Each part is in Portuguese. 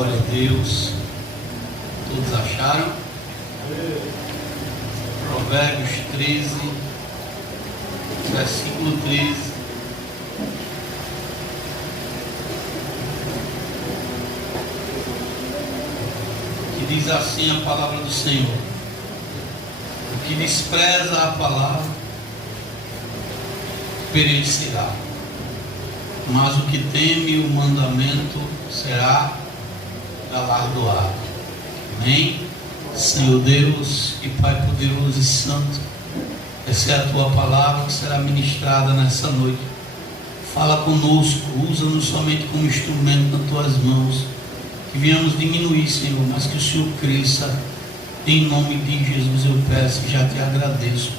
Glória a Deus. Todos acharam? Provérbios 13, versículo 13. Que diz assim a palavra do Senhor: o que despreza a palavra perecerá, mas o que teme o mandamento será galardoado. Amém? Senhor Deus e Pai poderoso e santo, essa é a tua palavra que será ministrada nessa noite. Fala conosco, usa-nos somente como instrumento nas tuas mãos, que venhamos diminuir, Senhor, mas que o Senhor cresça. Em nome de Jesus eu peço e já te agradeço.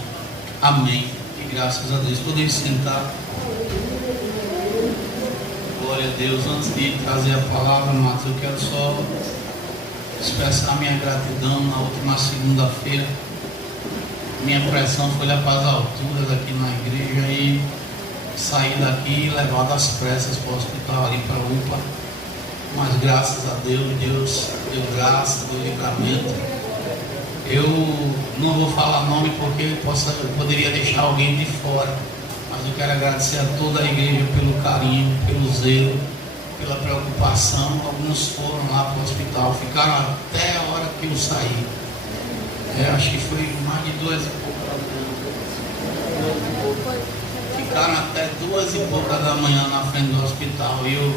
Amém. E graças a Deus. Podemos sentar. Glória a Deus. Antes de trazer a palavra, Marcos, eu quero só expressar minha gratidão. Na última segunda-feira, minha pressão foi lá para as alturas aqui na igreja e saí daqui levado às pressas para o hospital ali para a UPA. Mas graças a Deus, Deus deu graça, deu livramento. Eu não vou falar nome porque eu poderia deixar alguém de fora, mas eu quero agradecer a toda a igreja pelo carinho, pelo zelo, pela preocupação. Alguns foram lá para o hospital, ficaram até a hora que eu saí. Acho que foi mais de 2 e pouco da manhã. Ficaram até 2 e pouca da manhã na frente do hospital. E eu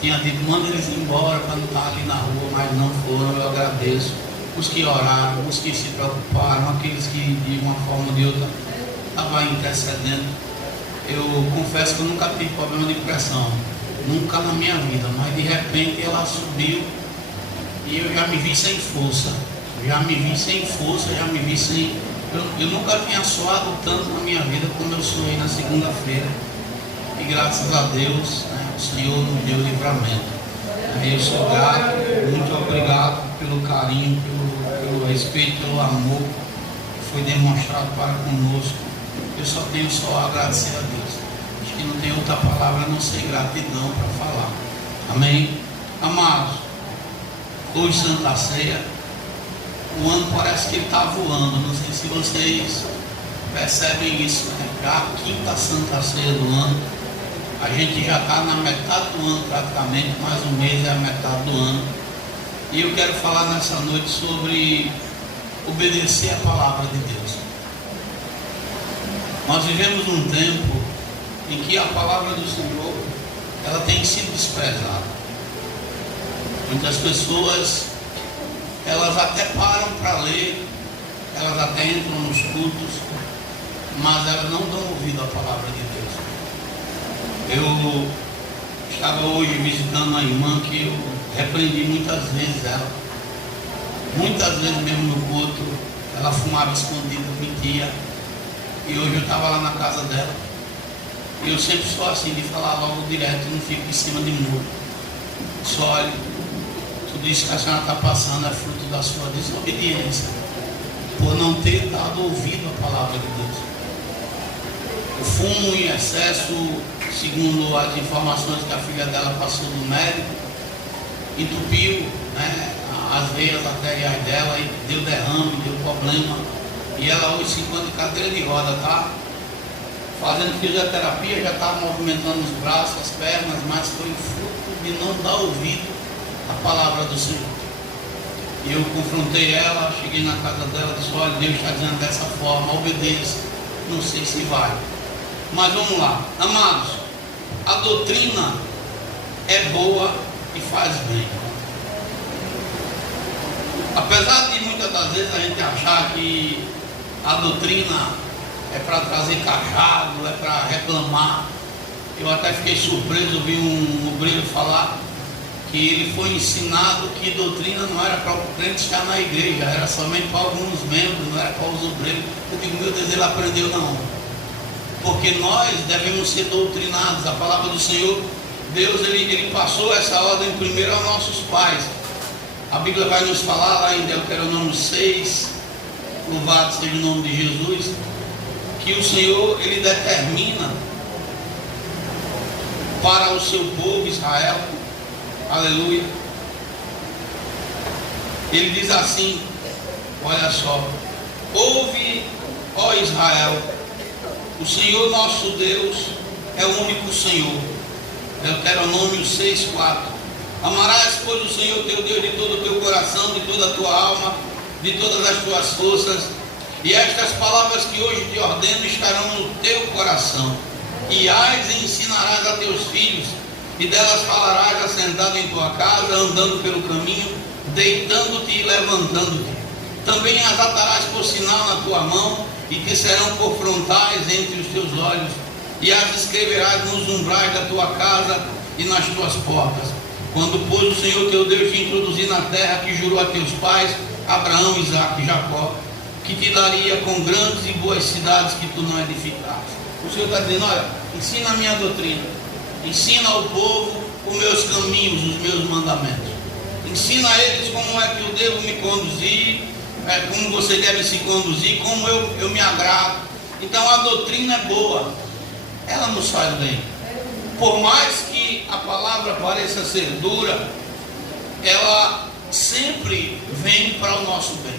tinha dito, manda eles embora para não estar ali na rua, mas não foram. Eu agradeço os que oraram, os que se preocuparam, aqueles que de uma forma ou de outra estavam intercedendo. Eu confesso que eu nunca tive problema de pressão, nunca na minha vida, mas de repente ela subiu e eu já me vi sem força, já me vi sem. Eu nunca tinha suado tanto na minha vida como eu suei na segunda-feira. E graças a Deus, né, o Senhor nos deu livramento. Eu sou grato, muito obrigado pelo carinho, pelo respeito, pelo amor que foi demonstrado para conosco. Eu só tenho a agradecer a Deus. Acho que não tem outra palavra a não ser gratidão para falar. Amém? Amados, hoje Santa Ceia, o ano parece que ele está voando. Não sei se vocês percebem isso, né? Já a quinta Santa Ceia do ano. A gente já está na metade do ano praticamente, mais um mês é a metade do ano. E eu quero falar nessa noite sobre obedecer a palavra de Deus. Nós vivemos um tempo em que a palavra do Senhor, ela tem sido desprezada. Muitas pessoas, elas até param para ler, elas até entram nos cultos, mas elas não dão ouvido à palavra de Deus. Eu estava hoje visitando uma irmã que eu repreendi muitas vezes ela. Muitas vezes mesmo no culto, ela fumava escondida, mentia. E hoje eu estava lá na casa dela. E eu sempre sou assim, de falar logo direto, não fico em cima de muro. Só olha, tudo isso que a senhora está passando é fruto da sua desobediência, por não ter dado ouvido à palavra de Deus. O fumo em excesso, segundo as informações que a filha dela passou do médico, entupiu, né, as veias arteriais dela e deu derrame, deu problema. E ela hoje se encontra de cadeira de roda, tá? Fazendo fisioterapia, já está movimentando os braços, as pernas, mas foi fruto de não dar ouvido à palavra do Senhor. E eu confrontei ela, cheguei na casa dela e disse, olha, Deus está dizendo dessa forma, obedeça. Não sei se vai. Mas vamos lá, amados, a doutrina é boa e faz bem. Apesar de muitas das vezes a gente achar que a doutrina é para trazer cajado, é para reclamar, eu até fiquei surpreso, ouvi um obreiro falar que ele foi ensinado que doutrina não era para o crente estar na igreja, era somente para alguns membros, não era para os obreiros. Eu digo, meu Deus, ele aprendeu não. Porque nós devemos ser doutrinados. A palavra do Senhor, Deus, ele passou essa ordem primeiro aos nossos pais. A Bíblia vai nos falar lá em Deuteronômio 6, louvado seja o nome de Jesus, que o Senhor, ele determina para o seu povo Israel, aleluia, Ele diz assim, olha só: ouve, ó Israel, o Senhor nosso Deus é o único Senhor. Deuteronômio 6:4. Amarás, pois, o Senhor teu Deus de todo o teu coração, de toda a tua alma, de todas as tuas forças. E estas palavras que hoje te ordeno estarão no teu coração, e as ensinarás a teus filhos, e delas falarás assentado em tua casa, andando pelo caminho, deitando-te e levantando-te. Também as atarás por sinal na tua mão, e te serão por frontais entre os teus olhos, e as escreverás nos umbrais da tua casa e nas tuas portas. Quando, pois, o Senhor teu Deus te introduzir na terra que jurou a teus pais, Abraão, Isaque e Jacó, que te daria com grandes e boas cidades que tu não edificaste. O Senhor está dizendo: olha, ensina a minha doutrina, ensina ao povo os meus caminhos, os meus mandamentos, ensina a eles como é que eu devo me conduzir, como você deve se conduzir, como eu me agrado. Então a doutrina é boa, ela nos faz bem. Por mais que a palavra pareça ser dura, ela sempre vem para o nosso bem.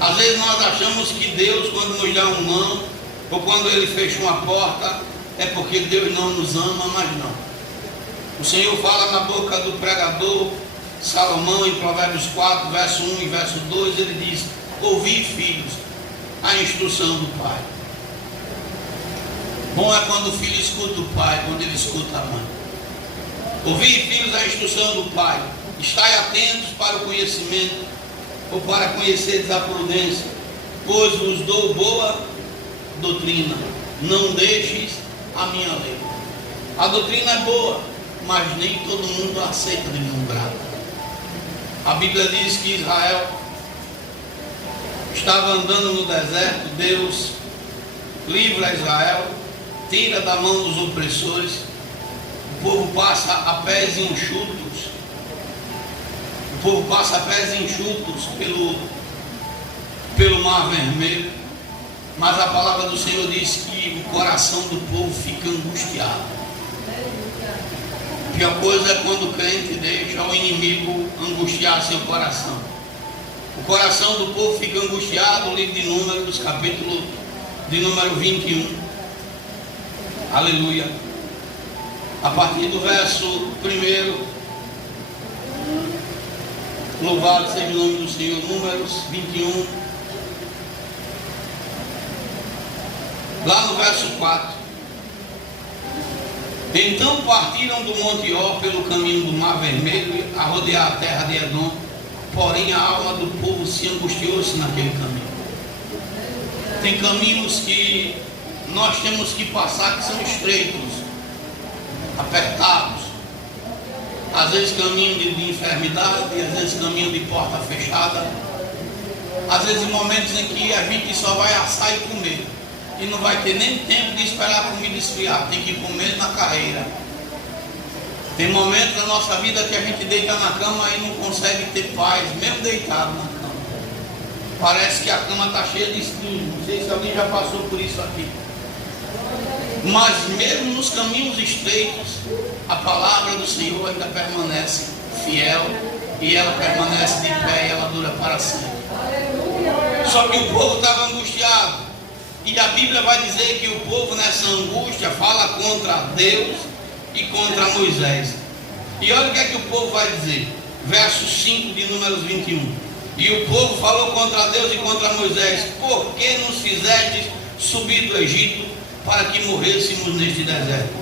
Às vezes nós achamos que Deus, quando nos dá um não, ou quando Ele fecha uma porta, é porque Deus não nos ama, mas não. O Senhor fala na boca do pregador Salomão, em Provérbios 4, verso 1 e verso 2, ele diz: ouvi, filhos, a instrução do Pai. Bom é quando o filho escuta o pai, quando ele escuta a mãe. Ouvi, filhos, a instrução do Pai. Estai atentos para o conhecimento, ou para conheceres a prudência, pois vos dou boa doutrina. Não deixes a minha lei. A doutrina é boa, mas nem todo mundo aceita de mão grata. A Bíblia diz que Israel estava andando no deserto. Deus livra Israel, tira da mão dos opressores. O povo passa a pés enxutos. O povo passa a pés enxutos pelo mar vermelho. Mas a palavra do Senhor diz que o coração do povo fica angustiado. A pior coisa é quando o crente deixa o inimigo angustiar seu coração. O coração do povo fica angustiado. O livro de Números, capítulo de número 21. Aleluia. A partir do verso 1, louvado seja o nome do Senhor. Números 21, lá no verso 4. Então partiram do Monte Ó pelo caminho do Mar Vermelho a rodear a terra de Edom, porém a alma do povo se angustiou-se naquele caminho. Tem caminhos que nós temos que passar que são estreitos, apertados, às vezes caminho de enfermidade, às vezes caminho de porta fechada, às vezes momentos em que a gente só vai assar e comer, e não vai ter nem tempo de esperar a comida esfriar, tem que comer na carreira. Tem momentos na nossa vida que a gente deita na cama e não consegue ter paz, mesmo deitado na cama. Parece que a cama está cheia de espinhos. Não sei se alguém já passou por isso aqui. Mas mesmo nos caminhos estreitos, a palavra do Senhor ainda permanece fiel, e ela permanece de pé, e ela dura para sempre. Só que o povo estava angustiado, e a Bíblia vai dizer que o povo nessa angústia fala contra Deus e contra Moisés. E olha o que é que o povo vai dizer, verso 5 de Números 21. E o povo falou contra Deus e contra Moisés: por que nos fizestes subir do Egito para que morrêssemos neste deserto?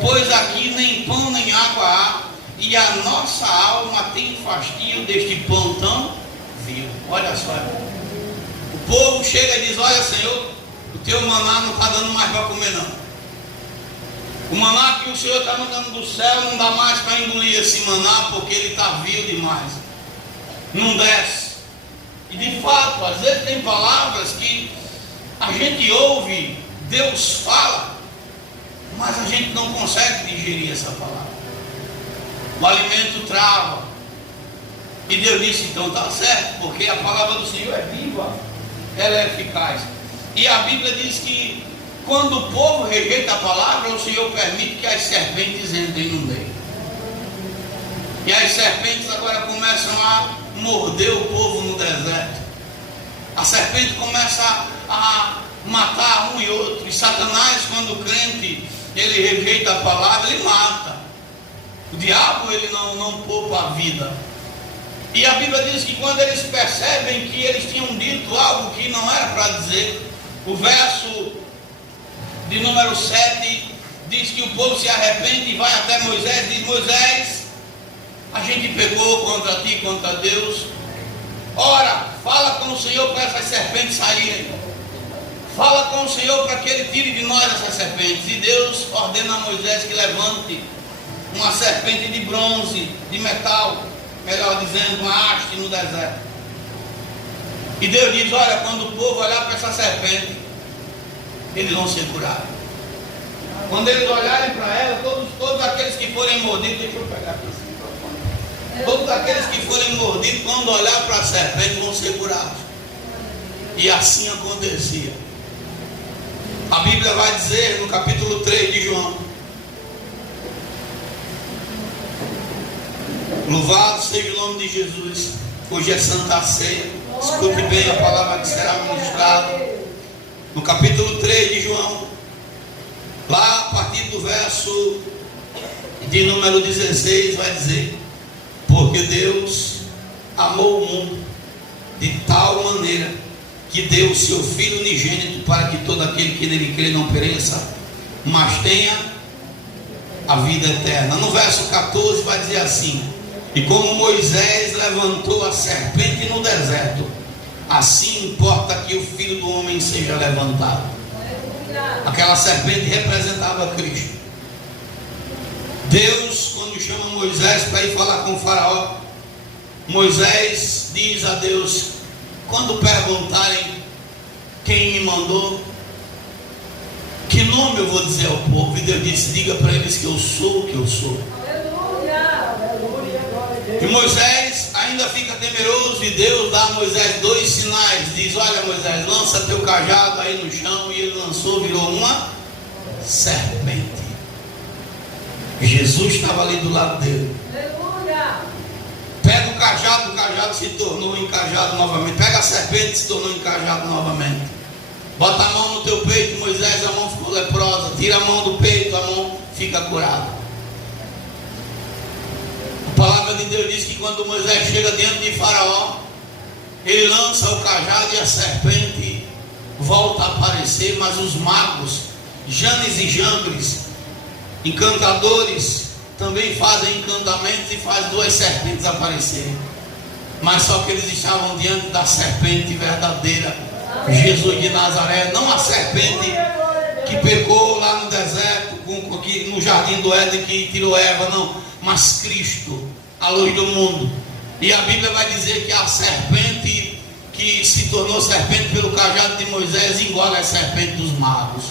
Pois aqui nem pão nem água há, e a nossa alma tem fastio deste pão tão vivo. Olha só, o povo chega e diz: olha, Senhor, o teu maná não está dando mais para comer não. O maná que o Senhor está mandando do céu não dá mais para engolir esse maná, porque ele está vivo demais, não desce. E de fato, às vezes tem palavras que a gente ouve, Deus fala, mas a gente não consegue digerir essa palavra. O alimento trava. E Deus disse: então está certo, porque a palavra do Senhor é viva, ela é eficaz. E a Bíblia diz que quando o povo rejeita a palavra, o Senhor permite que as serpentes entrem no meio. E as serpentes agora começam a mordeu o povo no deserto. A serpente começa a matar um e outro. E Satanás, quando o crente ele rejeita a palavra, ele mata. O diabo ele não poupa a vida. E a Bíblia diz que quando eles percebem que eles tinham dito algo que não era para dizer, o verso de número 7 diz que o povo se arrepende e vai até Moisés e diz: Moisés, a gente pecou contra ti, contra Deus. Ora, fala com o Senhor para essas serpentes saírem. Fala com o Senhor para que Ele tire de nós essas serpentes. E Deus ordena a Moisés que levante uma serpente de bronze, de metal, melhor dizendo, uma haste no deserto. E Deus diz: olha, quando o povo olhar para essa serpente, eles vão ser curados. Quando eles olharem para ela, todos aqueles que forem mordidos, deixa eu pegar aqui esse microfone. Todos aqueles que forem mordidos, quando olhar para a serpente, vão ser curados. E assim acontecia. A Bíblia vai dizer no capítulo 3 de João: louvado seja o nome de Jesus. Hoje é Santa Ceia. Escute bem a palavra que será ministrada. No capítulo 3 de João, lá a partir do verso de número 16, vai dizer: porque Deus amou o mundo de tal maneira que deu o seu Filho unigênito, para que todo aquele que nele crê não pereça, mas tenha a vida eterna. No verso 14 vai dizer assim: e como Moisés levantou a serpente no deserto, assim importa que o Filho do homem seja levantado. Aquela serpente representava Cristo. Deus, quando chama Moisés para ir falar com o faraó, Moisés diz a Deus: quando perguntarem quem me mandou, que nome eu vou dizer ao povo? E Deus disse: diga para eles que eu sou o que eu sou. E Moisés ainda fica temeroso, e Deus dá a Moisés 2 sinais. Diz: olha, Moisés, lança teu cajado aí no chão. E ele lançou, virou uma serpente. Jesus estava ali do lado dele. Pega o cajado se tornou encajado novamente. Pega a serpente, se tornou encajado novamente. Bota a mão no teu peito, Moisés, a mão ficou leprosa. Tira a mão do peito, a mão fica curada. A palavra de Deus diz que quando Moisés chega diante de Faraó, ele lança o cajado e a serpente volta a aparecer. Mas os magos, Janes e Jambres, encantadores, também fazem encantamentos e fazem 2 serpentes aparecerem. Mas só que eles estavam diante da serpente verdadeira, Jesus de Nazaré. Não a serpente que pecou lá no deserto, no jardim do Éden, que tirou Eva, não, mas Cristo, a luz do mundo. E a Bíblia vai dizer que a serpente que se tornou serpente pelo cajado de Moisés engole a serpente dos magos.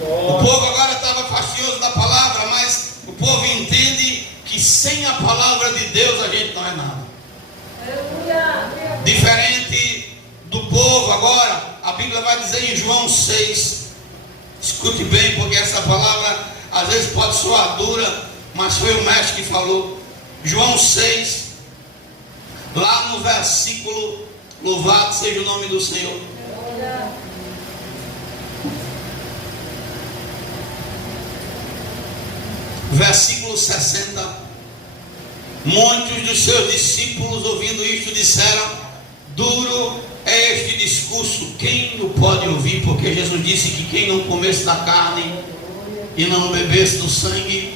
O povo agora estava fastioso da palavra, mas o povo entende que sem a palavra de Deus a gente não é nada. Diferente do povo agora, a Bíblia vai dizer em João 6, escute bem, porque essa palavra às vezes pode soar dura, mas foi o mestre que falou. João 6, lá no versículo, louvado seja o nome do Senhor. Versículo 60. Muitos dos seus discípulos, ouvindo isto, disseram: duro é este discurso, quem o pode ouvir? Porque Jesus disse que quem não comesse da carne e não bebesse do sangue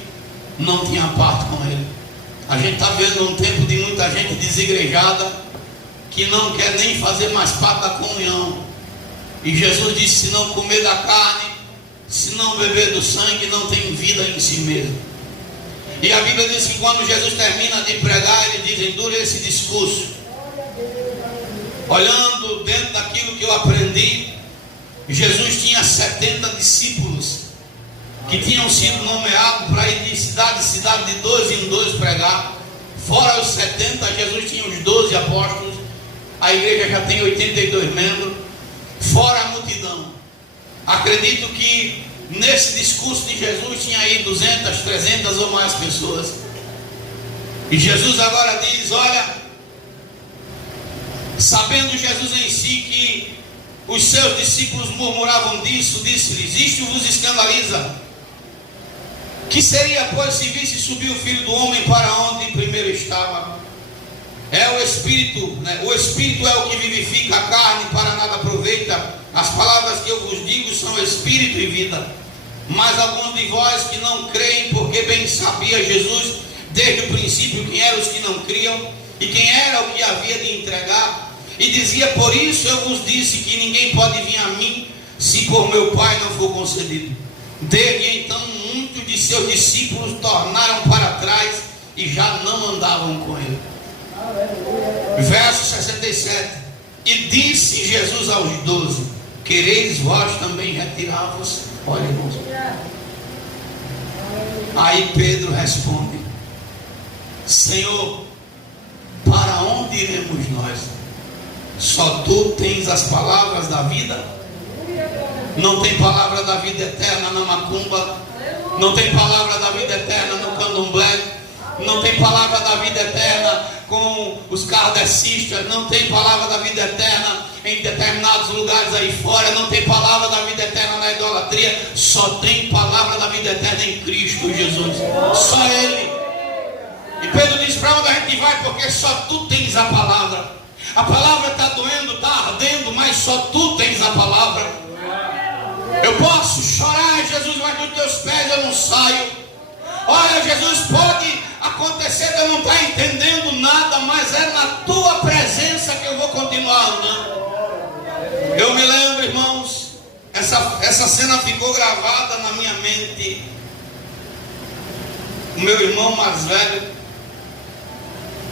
não tinha parte com ele. A gente está vendo um tempo de muita gente desigrejada que não quer nem fazer mais parte da comunhão. E Jesus disse: se não comer da carne, se não beber do sangue, não tem vida em si mesmo. E a Bíblia diz que quando Jesus termina de pregar, ele diz: endure esse discurso. Olhando dentro daquilo que eu aprendi, Jesus tinha 70 discípulos que tinham sido nomeados para ir de cidade em cidade, de 2 em 2 pregar. Fora os 70, Jesus tinha os 12 apóstolos. A igreja já tem 82 membros, fora a multidão. Acredito que nesse discurso de Jesus tinha aí 200, 300 ou mais pessoas. E Jesus agora diz: olha, Sabendo Jesus em si que os seus discípulos murmuravam disso, disse-lhes: isto vos escandaliza? Que seria, pois, se visse subir o Filho do Homem para onde primeiro estava? É o Espírito, né? O Espírito é o que vivifica, a carne para nada aproveita. As palavras que eu vos digo são Espírito e vida. Mas alguns de vós que não creem, porque bem sabia Jesus desde o princípio quem eram os que não criam e quem era o que havia de entregar, e dizia: por isso eu vos disse que ninguém pode vir a mim se por meu Pai não for concedido. Desde então muitos de seus discípulos tornaram para trás e já não andavam com ele. Verso 67. E disse Jesus aos 12: quereis vós também retirar-vos? Olha, irmãos. Aí Pedro responde: Senhor, para onde iremos nós? Só tu tens as palavras da vida. Não tem palavra da vida eterna na macumba. Não tem palavra da vida eterna no candomblé. Não tem palavra da vida eterna com os kardecistas. Não tem palavra da vida eterna em determinados lugares aí fora. Não tem palavra da vida eterna na idolatria. Só tem palavra da vida eterna em Cristo Jesus. Só Ele. E Pedro diz: para onde a gente vai? Porque só tu tens a palavra. A palavra está doendo, está ardendo, mas só tu tens a palavra. Eu posso chorar, Jesus, mas dos teus pés eu não saio. Olha, Jesus, pode acontecer que eu não estou entendendo nada, mas é na tua presença que eu vou continuar andando. Eu me lembro, irmãos, essa cena ficou gravada na minha mente. O meu irmão mais velho,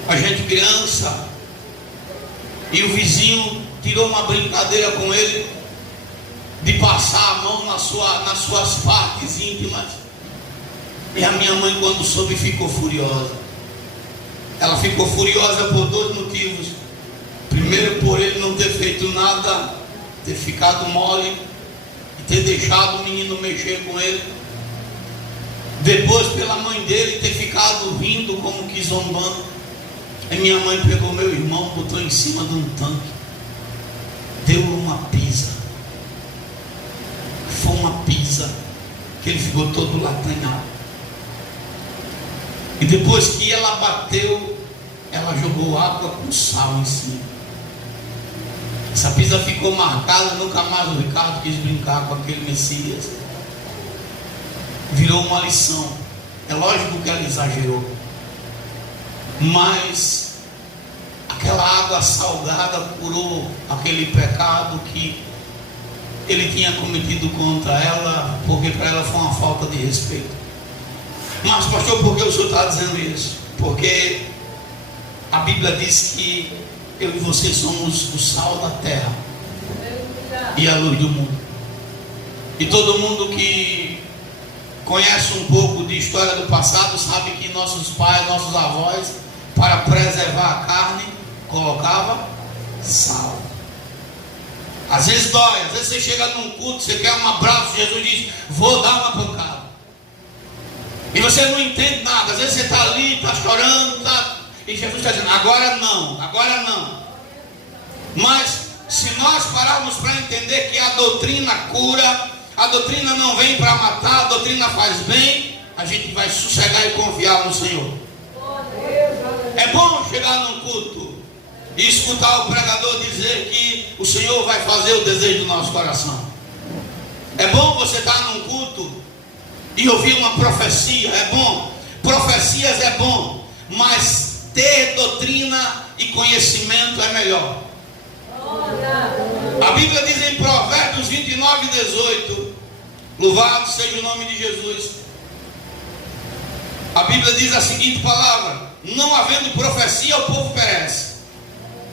a gente criança, e o vizinho tirou uma brincadeira com ele de passar a mão nas suas partes íntimas. E a minha mãe, quando soube, ficou furiosa. Ela ficou furiosa por dois motivos. Primeiro, por ele não ter feito nada, ter ficado mole e ter deixado o menino mexer com ele. Depois, pela mãe dele ter ficado rindo como que zombando. E minha mãe pegou meu irmão, botou em cima de um tanque, deu uma pisa. Foi uma pisa que ele ficou todo latanhado. E depois que ela bateu, ela jogou água com sal em cima. Essa pisa ficou marcada. Nunca mais o Ricardo quis brincar com aquele Messias. Virou uma lição. É lógico que ela exagerou, mas aquela água salgada curou aquele pecado que ele tinha cometido contra ela, porque para ela foi uma falta de respeito. Mas pastor, por que o senhor está dizendo isso? Porque a Bíblia diz que eu e você somos o sal da terra e a luz do mundo. E todo mundo que conhece um pouco de história do passado sabe que nossos pais, nossos avós, para preservar a carne, colocavam sal. Às vezes dói, às vezes você chega num culto, você quer um abraço, Jesus diz: vou dar uma pancada. E você não entende nada, às vezes você está ali, está chorando, e Jesus está dizendo: agora não, agora não. Mas se nós pararmos para entender que a doutrina cura, a doutrina não vem para matar, a doutrina faz bem, a gente vai sossegar e confiar no Senhor. É bom chegar num culto e escutar o pregador dizer que o Senhor vai fazer o desejo do nosso coração. É bom você estar num culto e ouvir uma profecia. É bom, profecias é bom, mas ter doutrina e conhecimento é melhor. A Bíblia diz em Provérbios 29:18, louvado seja o nome de Jesus. A Bíblia diz a seguinte palavra: não havendo profecia, o povo perece.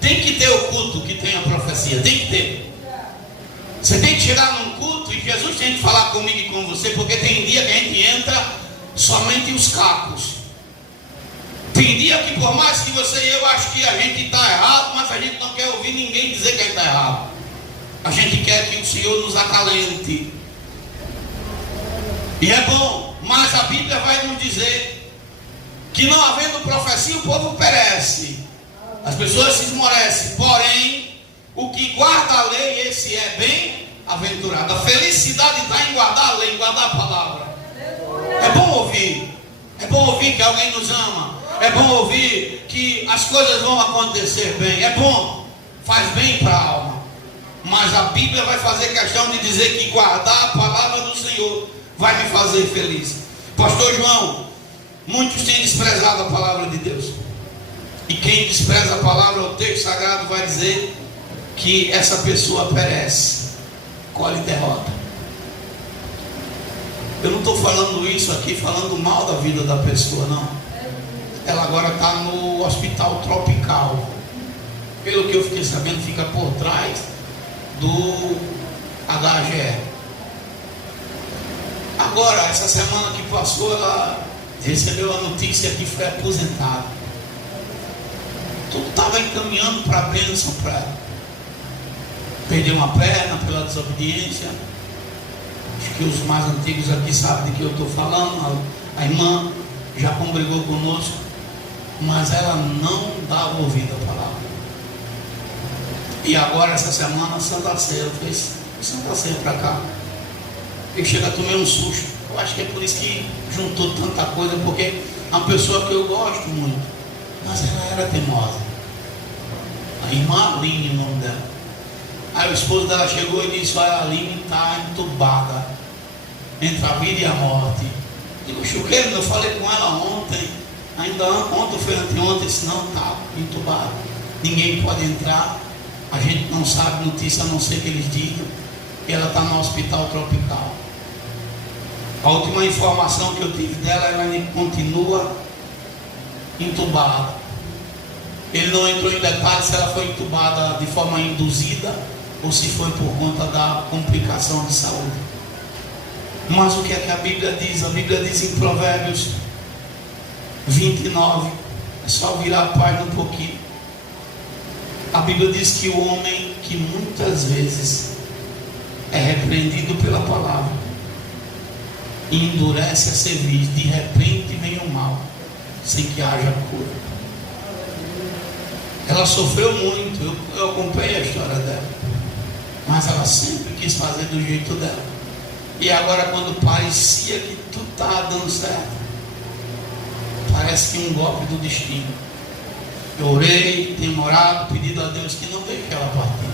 Tem que ter o culto que tem a profecia, tem que ter. Você tem que chegar num culto e Jesus tem que falar comigo e com você, porque tem dia que a gente entra somente os cacos. Tem dia que, por mais que você e eu acho que a gente está errado, mas a gente não quer ouvir ninguém dizer que a gente está errado. A gente quer que o Senhor nos acalente. E é bom, mas a Bíblia vai nos dizer que não havendo profecia, o povo perece. As pessoas se esmorecem, porém, o que guarda a lei, esse é bem-aventurado. A felicidade está em guardar a lei, em guardar a palavra. É bom ouvir. É bom ouvir que alguém nos ama. É bom ouvir que as coisas vão acontecer bem. É bom, faz bem para a alma. Mas a Bíblia vai fazer questão de dizer que guardar a palavra do Senhor vai me fazer feliz. Pastor João, muitos têm desprezado a palavra de Deus. E quem despreza a palavra, o texto sagrado vai dizer que essa pessoa perece, colhe derrota. Eu não estou falando isso aqui falando mal da vida da pessoa, não. Ela agora está no hospital tropical. Pelo que eu fiquei sabendo, fica por trás do HGE. Agora, essa semana que passou, ela recebeu a notícia que foi aposentada. Tudo estava encaminhando para a bênção para ela. Perdeu uma perna pela desobediência. Acho que os mais antigos aqui sabem de que eu estou falando. A irmã já congregou conosco, mas ela não dava ouvido à palavra. E agora, essa semana, Santa Ceia, fez Santa Ceia para cá. Eu chego a tomar um susto. Eu acho que é por isso que juntou tanta coisa, porque é uma pessoa que eu gosto muito, mas ela era teimosa. A irmã Aline, o nome dela. Aí o esposo dela chegou e disse: olha, a Aline está entubada entre a vida e a morte. Eu digo: Chuqueiro, eu falei com ela ontem, ainda ontem foi anteontem, disse: não, está entubada, ninguém pode entrar, a gente não sabe notícia a não ser que eles digam que ela está no hospital tropical. A última informação que eu tive dela, ela ainda continua entubada. Ele não entrou em detalhes se ela foi entubada de forma induzida ou se foi por conta da complicação de saúde. Mas o que é que a Bíblia diz? A Bíblia diz em Provérbios 29, é só virar a página um pouquinho. A Bíblia diz que o homem que muitas vezes é repreendido pela palavra e endurece a cerviz, de repente vem o mal, sem que haja cura. Ela sofreu muito, eu acompanhei a história dela, mas ela sempre quis fazer do jeito dela. E agora, quando parecia que tudo estava dando certo, parece que um golpe do destino. Eu orei, tenho orado, pedido a Deus que não deixe ela partir.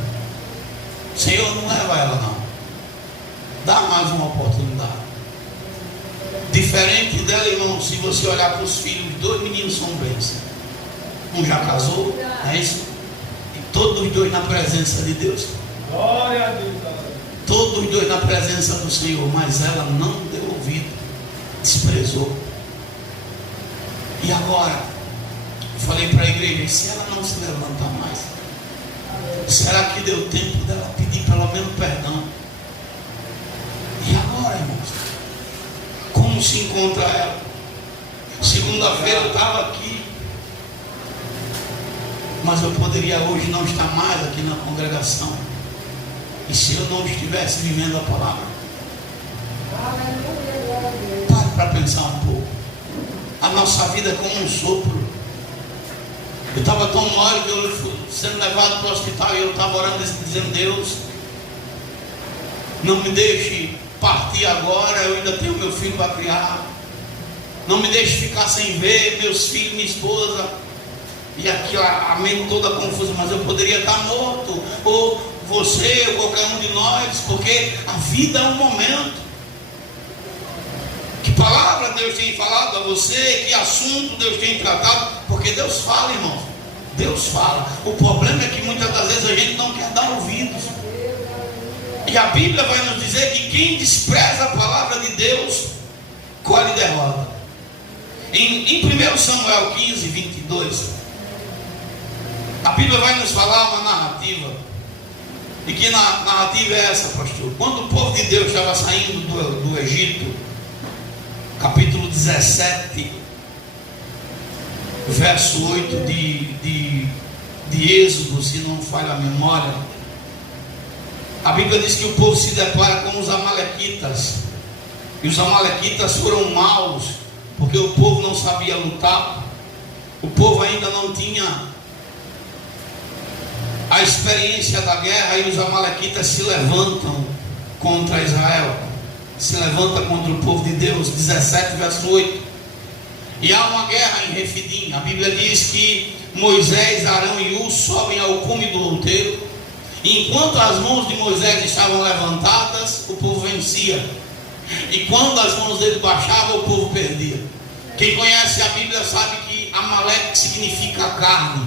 Senhor, não leva ela não, dá mais uma oportunidade. Diferente dela, irmão, se você olhar para os filhos, 2 meninos são bens. Um já casou, não é isso? E todos os 2 na presença de Deus. Glória a Deus. Todos os 2 na presença do Senhor, mas ela não deu ouvido, desprezou. E agora, eu falei para a igreja: e se ela não se levantar mais? Será que deu tempo dela pedir pelo menos perdão? E agora, irmãos, como se encontra ela? Segunda-feira eu estava aqui, mas eu poderia hoje não estar mais aqui na congregação. E se eu não estivesse vivendo a palavra? Pare para pensar um pouco. A nossa vida é como um sopro. Eu estava tão mole que eu fui sendo levado para o hospital e eu estava orando dizendo: Deus, não me deixe partir agora, eu ainda tenho meu filho para criar. Não me deixe ficar sem ver meus filhos, minha esposa. E aqui a mente toda confusa, mas eu poderia estar morto, ou você, ou qualquer um de nós, porque a vida é um momento. Que palavra Deus tem falado a você, que assunto Deus tem tratado, porque Deus fala, irmão. Deus fala. O problema é que muitas das vezes a gente não quer dar ouvidos. E a Bíblia vai nos dizer que quem despreza a palavra de Deus colhe derrota. Em 1 Samuel 15, 22, a Bíblia vai nos falar uma narrativa. E que narrativa é essa, pastor? Quando o povo de Deus estava saindo do Egito, capítulo 17, verso 8 de Êxodo, se não falha a memória, a Bíblia diz que o povo se depara com os amalequitas. E os amalequitas foram maus, porque o povo não sabia lutar. O povo ainda não tinha a experiência da guerra, e os amalequitas se levantam contra Israel, se levanta contra o povo de Deus. 17 verso 8. E há uma guerra em Refidim. A Bíblia diz que Moisés, Arão e Hur sobem ao cume do outeiro. Enquanto as mãos de Moisés estavam levantadas, o povo vencia, e quando as mãos dele baixavam, o povo perdia. Quem conhece a Bíblia sabe que Amaleque significa carne.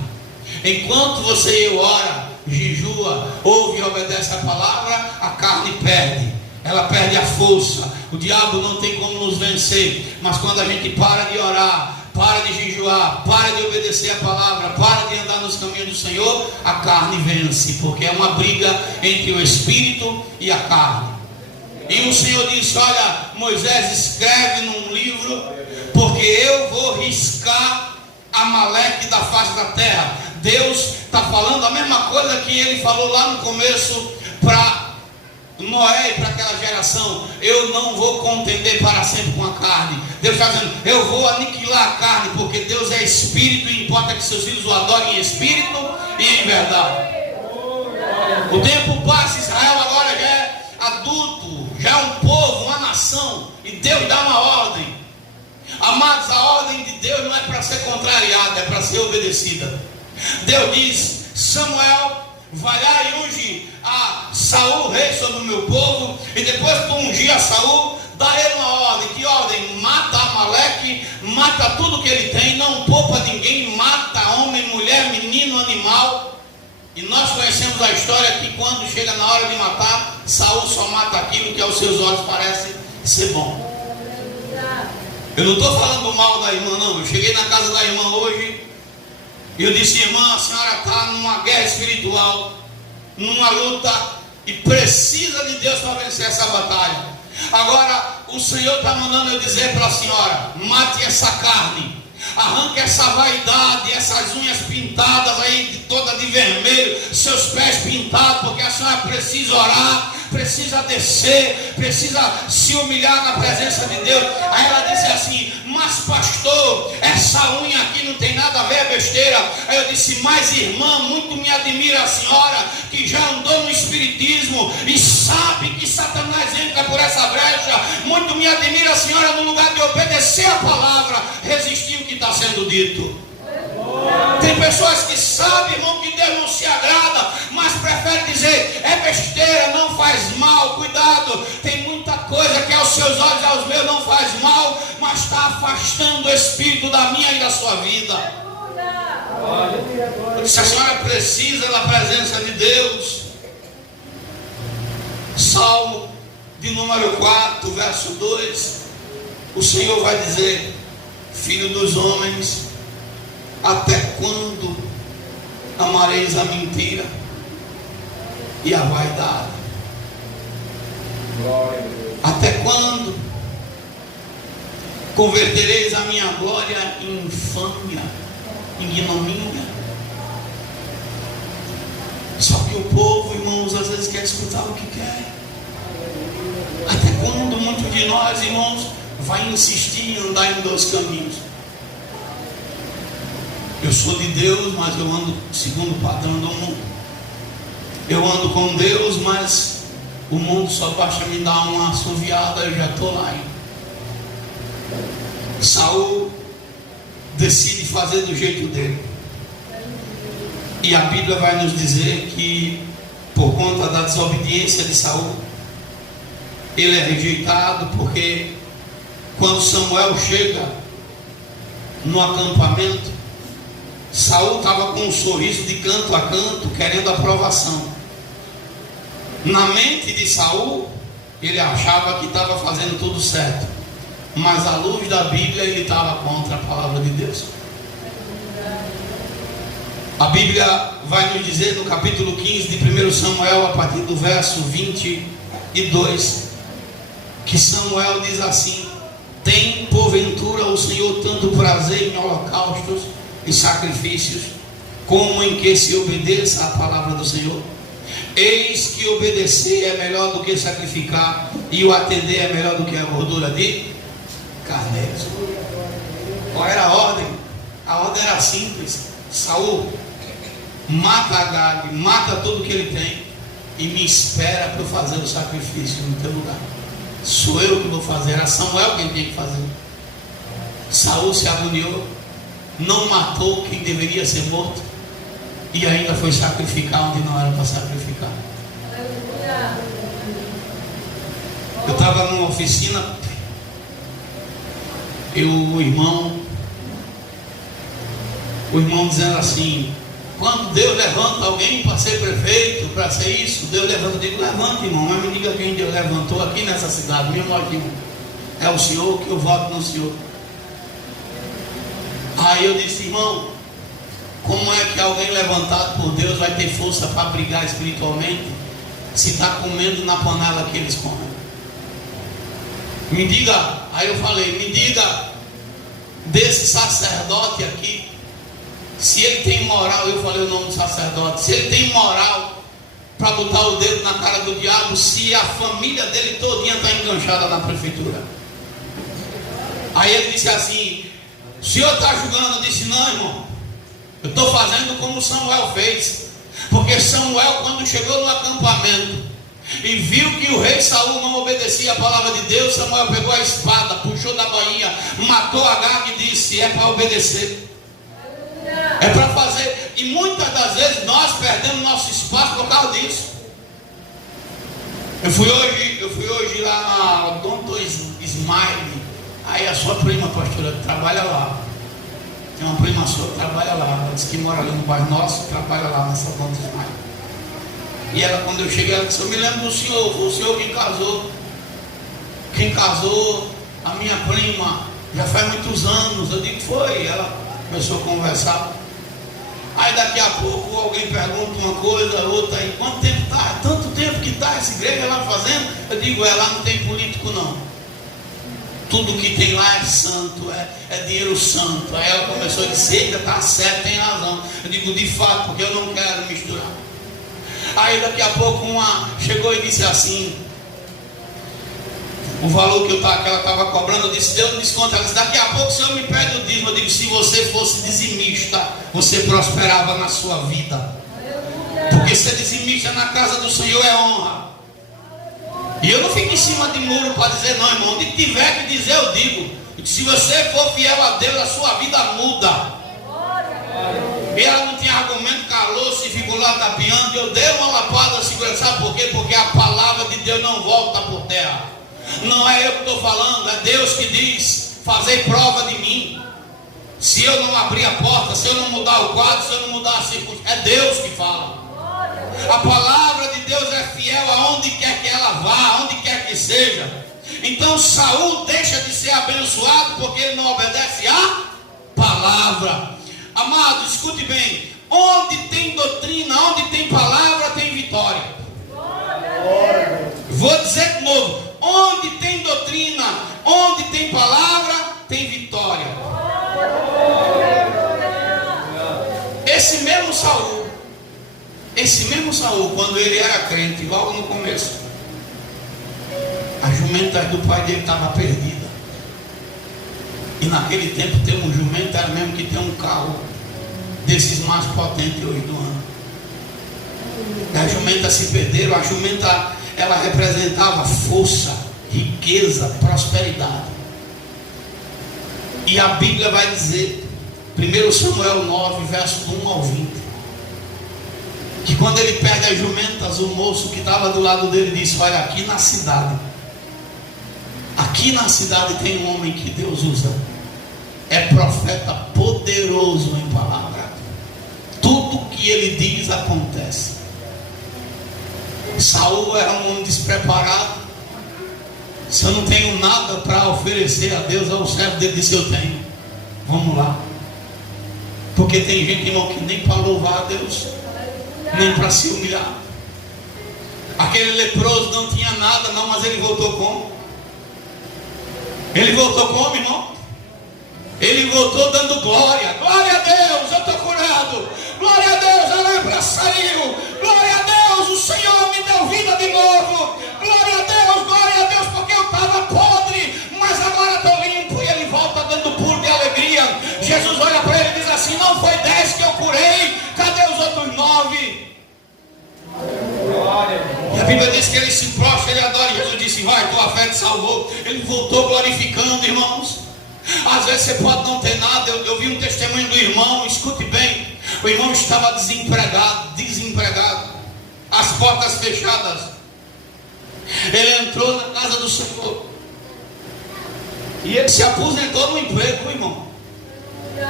Enquanto você e eu ora, jejua, ouve e obedece a palavra, a carne perde, ela perde a força. O diabo não tem como nos vencer. Mas quando a gente para de orar, para de jejuar, para de obedecer a palavra, para de andar nos caminhos do Senhor, a carne vence, porque é uma briga entre o espírito e a carne. E o Senhor disse: olha, Moisés, escreve num livro, porque eu vou riscar Amaleque da face da terra. Deus está falando a mesma coisa que ele falou lá no começo para Noé e para aquela geração: eu não vou contender para sempre com a carne. Deus está dizendo: eu vou aniquilar a carne, porque Deus é espírito e importa que seus filhos o adorem em espírito e em verdade. O tempo passa, Israel agora já é adulto, já é um povo, uma nação, e Deus dá uma ordem. Amados, a ordem de Deus não é para ser contrariada, é para ser obedecida. Deus diz: Samuel, vai lá e unge a Saul rei sobre o meu povo, e depois que ungir a Saul, dá ele uma ordem. Que ordem? Mata Amaleque, mata tudo que ele tem, não poupa ninguém, mata homem, mulher, menino, animal. E nós conhecemos a história que quando chega na hora de matar, Saul só mata aquilo que aos seus olhos parece ser bom. Eu não estou falando mal da irmã, não. Eu cheguei na casa da irmã hoje e eu disse: irmã, a senhora está numa guerra espiritual, numa luta, e precisa de Deus para vencer essa batalha. Agora o Senhor está mandando eu dizer para a senhora: mate essa carne, arranque essa vaidade, essas unhas pintadas aí, toda de vermelho, seus pés pintados, porque a senhora precisa orar, precisa descer, precisa se humilhar na presença de Deus. Aí ela disse assim: mas pastor, essa unha aqui não tem nada a ver, é besteira. Aí eu disse: mas irmã, muito me admira a senhora, que já andou no espiritismo e sabe que Satanás entra por essa brecha. Muito me admira a senhora, no lugar de obedecer a palavra, resistir o que está sendo dito. Tem pessoas que sabem, irmão, que Deus não se agrada, mas preferem dizer: é besteira, não faz mal. Cuidado, tem muita coisa que aos seus olhos e aos meus não faz mal, mas está afastando o espírito da minha e da sua vida. Se a senhora precisa da presença de Deus, Salmo de número 4, verso 2, o Senhor vai dizer: filho dos homens, até quando amareis a mentira e a vaidade? Até quando convertereis a minha glória em infâmia, em ignomínia? Só que o povo, irmãos, às vezes quer escutar o que quer. Até quando muitos de nós, irmãos, vai insistir em andar em dois caminhos? Eu sou de Deus, mas eu ando segundo o padrão do mundo. Eu ando com Deus, mas o mundo só basta me dar uma assoviada, eu já estou lá. Saul decide fazer do jeito dele. E a Bíblia vai nos dizer que, por conta da desobediência de Saul, ele é rejeitado, porque quando Samuel chega no acampamento, Saul estava com um sorriso de canto a canto, querendo aprovação. Na mente de Saul, ele achava que estava fazendo tudo certo, mas à luz da Bíblia ele estava contra a palavra de Deus. A Bíblia vai nos dizer no capítulo 15 de 1 Samuel, a partir do verso 22, que Samuel diz assim: tem porventura o Senhor tanto prazer em holocaustos e sacrifícios, como em que se obedeça à palavra do Senhor? Eis que obedecer é melhor do que sacrificar, e o atender é melhor do que a gordura de carneiros. Qual era a ordem? A ordem era simples: Saul, mata Agag, mata tudo que ele tem e me espera para eu fazer o sacrifício no teu lugar. Sou eu que vou fazer, era Samuel quem tem que fazer. Saul se agoniou, não matou quem deveria ser morto e ainda foi sacrificar onde não era para sacrificar. Eu estava numa oficina, o irmão dizendo assim: quando Deus levanta alguém para ser prefeito, para ser isso, Deus levanta. Eu digo: levanta, irmão, mas me diga quem Deus levantou aqui nessa cidade, meu irmão. É o Senhor, que eu voto no Senhor. Aí eu disse: irmão, como é que alguém levantado por Deus vai ter força para brigar espiritualmente se está comendo na panela que eles comem? Me diga. Aí eu falei: me diga desse sacerdote aqui, se ele tem moral. Eu falei o nome do sacerdote. Se ele tem moral para botar o dedo na cara do diabo, se a família dele todinha está enganchada na prefeitura. Aí ele disse assim: o senhor está julgando? Eu disse: não, irmão, eu estou fazendo como Samuel fez. Porque Samuel, quando chegou no acampamento e viu que o rei Saul não obedecia a palavra de Deus, Samuel pegou a espada, puxou da bainha, matou Agag e disse: é para obedecer, é para fazer. E muitas das vezes nós perdemos nosso espaço por causa disso. Eu fui hoje lá na Odonto Smile. Aí a sua prima, pastora, que trabalha lá, tem uma prima sua que trabalha lá, ela disse que mora ali no bairro nosso, trabalha lá nessa Odonto Smile. E ela, quando eu cheguei, ela disse: eu me lembro do senhor, foi o senhor quem casou. Quem casou a minha prima, já faz muitos anos. Eu digo: foi. Ela começou a conversar. Aí daqui a pouco alguém pergunta uma coisa, outra. E quanto tempo está? Tanto tempo que está essa igreja lá fazendo. Eu digo: lá não tem político não. Tudo que tem lá é santo, é dinheiro santo. Aí ela começou a dizer: eita, está certo, tem razão. Eu digo: de fato, porque eu não quero misturar. Aí daqui a pouco uma chegou e disse assim, o valor que ela estava cobrando, eu disse: deu um desconto. Ela disse: daqui a pouco o senhor me pede o dízimo. Eu digo: se você fosse dizimista, você prosperava na sua vida. Porque ser dizimista na casa do Senhor é honra. E eu não fico em cima de muro para dizer não, irmão. Onde tiver que dizer, eu digo. Se você for fiel a Deus, a sua vida muda. E ela não tinha argumento, calou-se e ficou lá tapeando. Eu dei uma lapada, segura. Sabe por quê? Porque a palavra de Deus não volta por terra. Não é eu que estou falando, é Deus que diz: fazei prova de mim. Se eu não abrir a porta, se eu não mudar o quadro, se eu não mudar a circunstância, é Deus que fala. A palavra de Deus é fiel aonde quer que ela vá, aonde quer que seja. Então Saul deixa de ser abençoado porque ele não obedece à palavra. Amado, escute bem: onde tem doutrina, onde tem palavra, tem vitória. Vou dizer de novo: onde tem doutrina, onde tem palavra, tem vitória. Esse mesmo Saul, quando ele era crente, logo no começo, a jumenta do pai dele estava perdida. E naquele tempo ter um jumento era mesmo que ter um carro desses mais potentes hoje do ano. E as jumentas se perderam. A jumenta, ela representava força, riqueza, prosperidade. E a Bíblia vai dizer, 1 Samuel 9, verso 1 ao 20, que quando ele pega as jumentas, o moço que estava do lado dele disse: olha, aqui na cidade tem um homem que Deus usa, é profeta poderoso em palavra, tudo que ele diz acontece. Saul era um homem despreparado. Se eu não tenho nada para oferecer a Deus, ao servo dele disse: eu tenho, vamos lá. Porque tem gente, irmão, que nem para louvar a Deus, nem para se humilhar. Aquele leproso não tinha nada não, mas ele voltou como? Ele voltou como, irmão? Ele voltou dando glória. Glória a Deus, eu estou curado. Glória a Deus, a lepra saiu. Glória a Deus, o Senhor me deu vida de novo. Glória a Deus, porque eu estava podre, mas agora estou limpo. E ele volta dando pulo de alegria. Jesus olha para ele e diz assim: não foi 10 que eu curei, cadê os outros 9? Bíblia diz que ele se prostra, ele adora. E Jesus disse: vai, tua fé te salvou. Ele voltou glorificando, irmãos. Às vezes você pode não ter nada. Eu vi um testemunho do irmão, escute bem. O irmão estava desempregado, as portas fechadas. Ele entrou na casa do Senhor e ele se aposentou no emprego, irmão.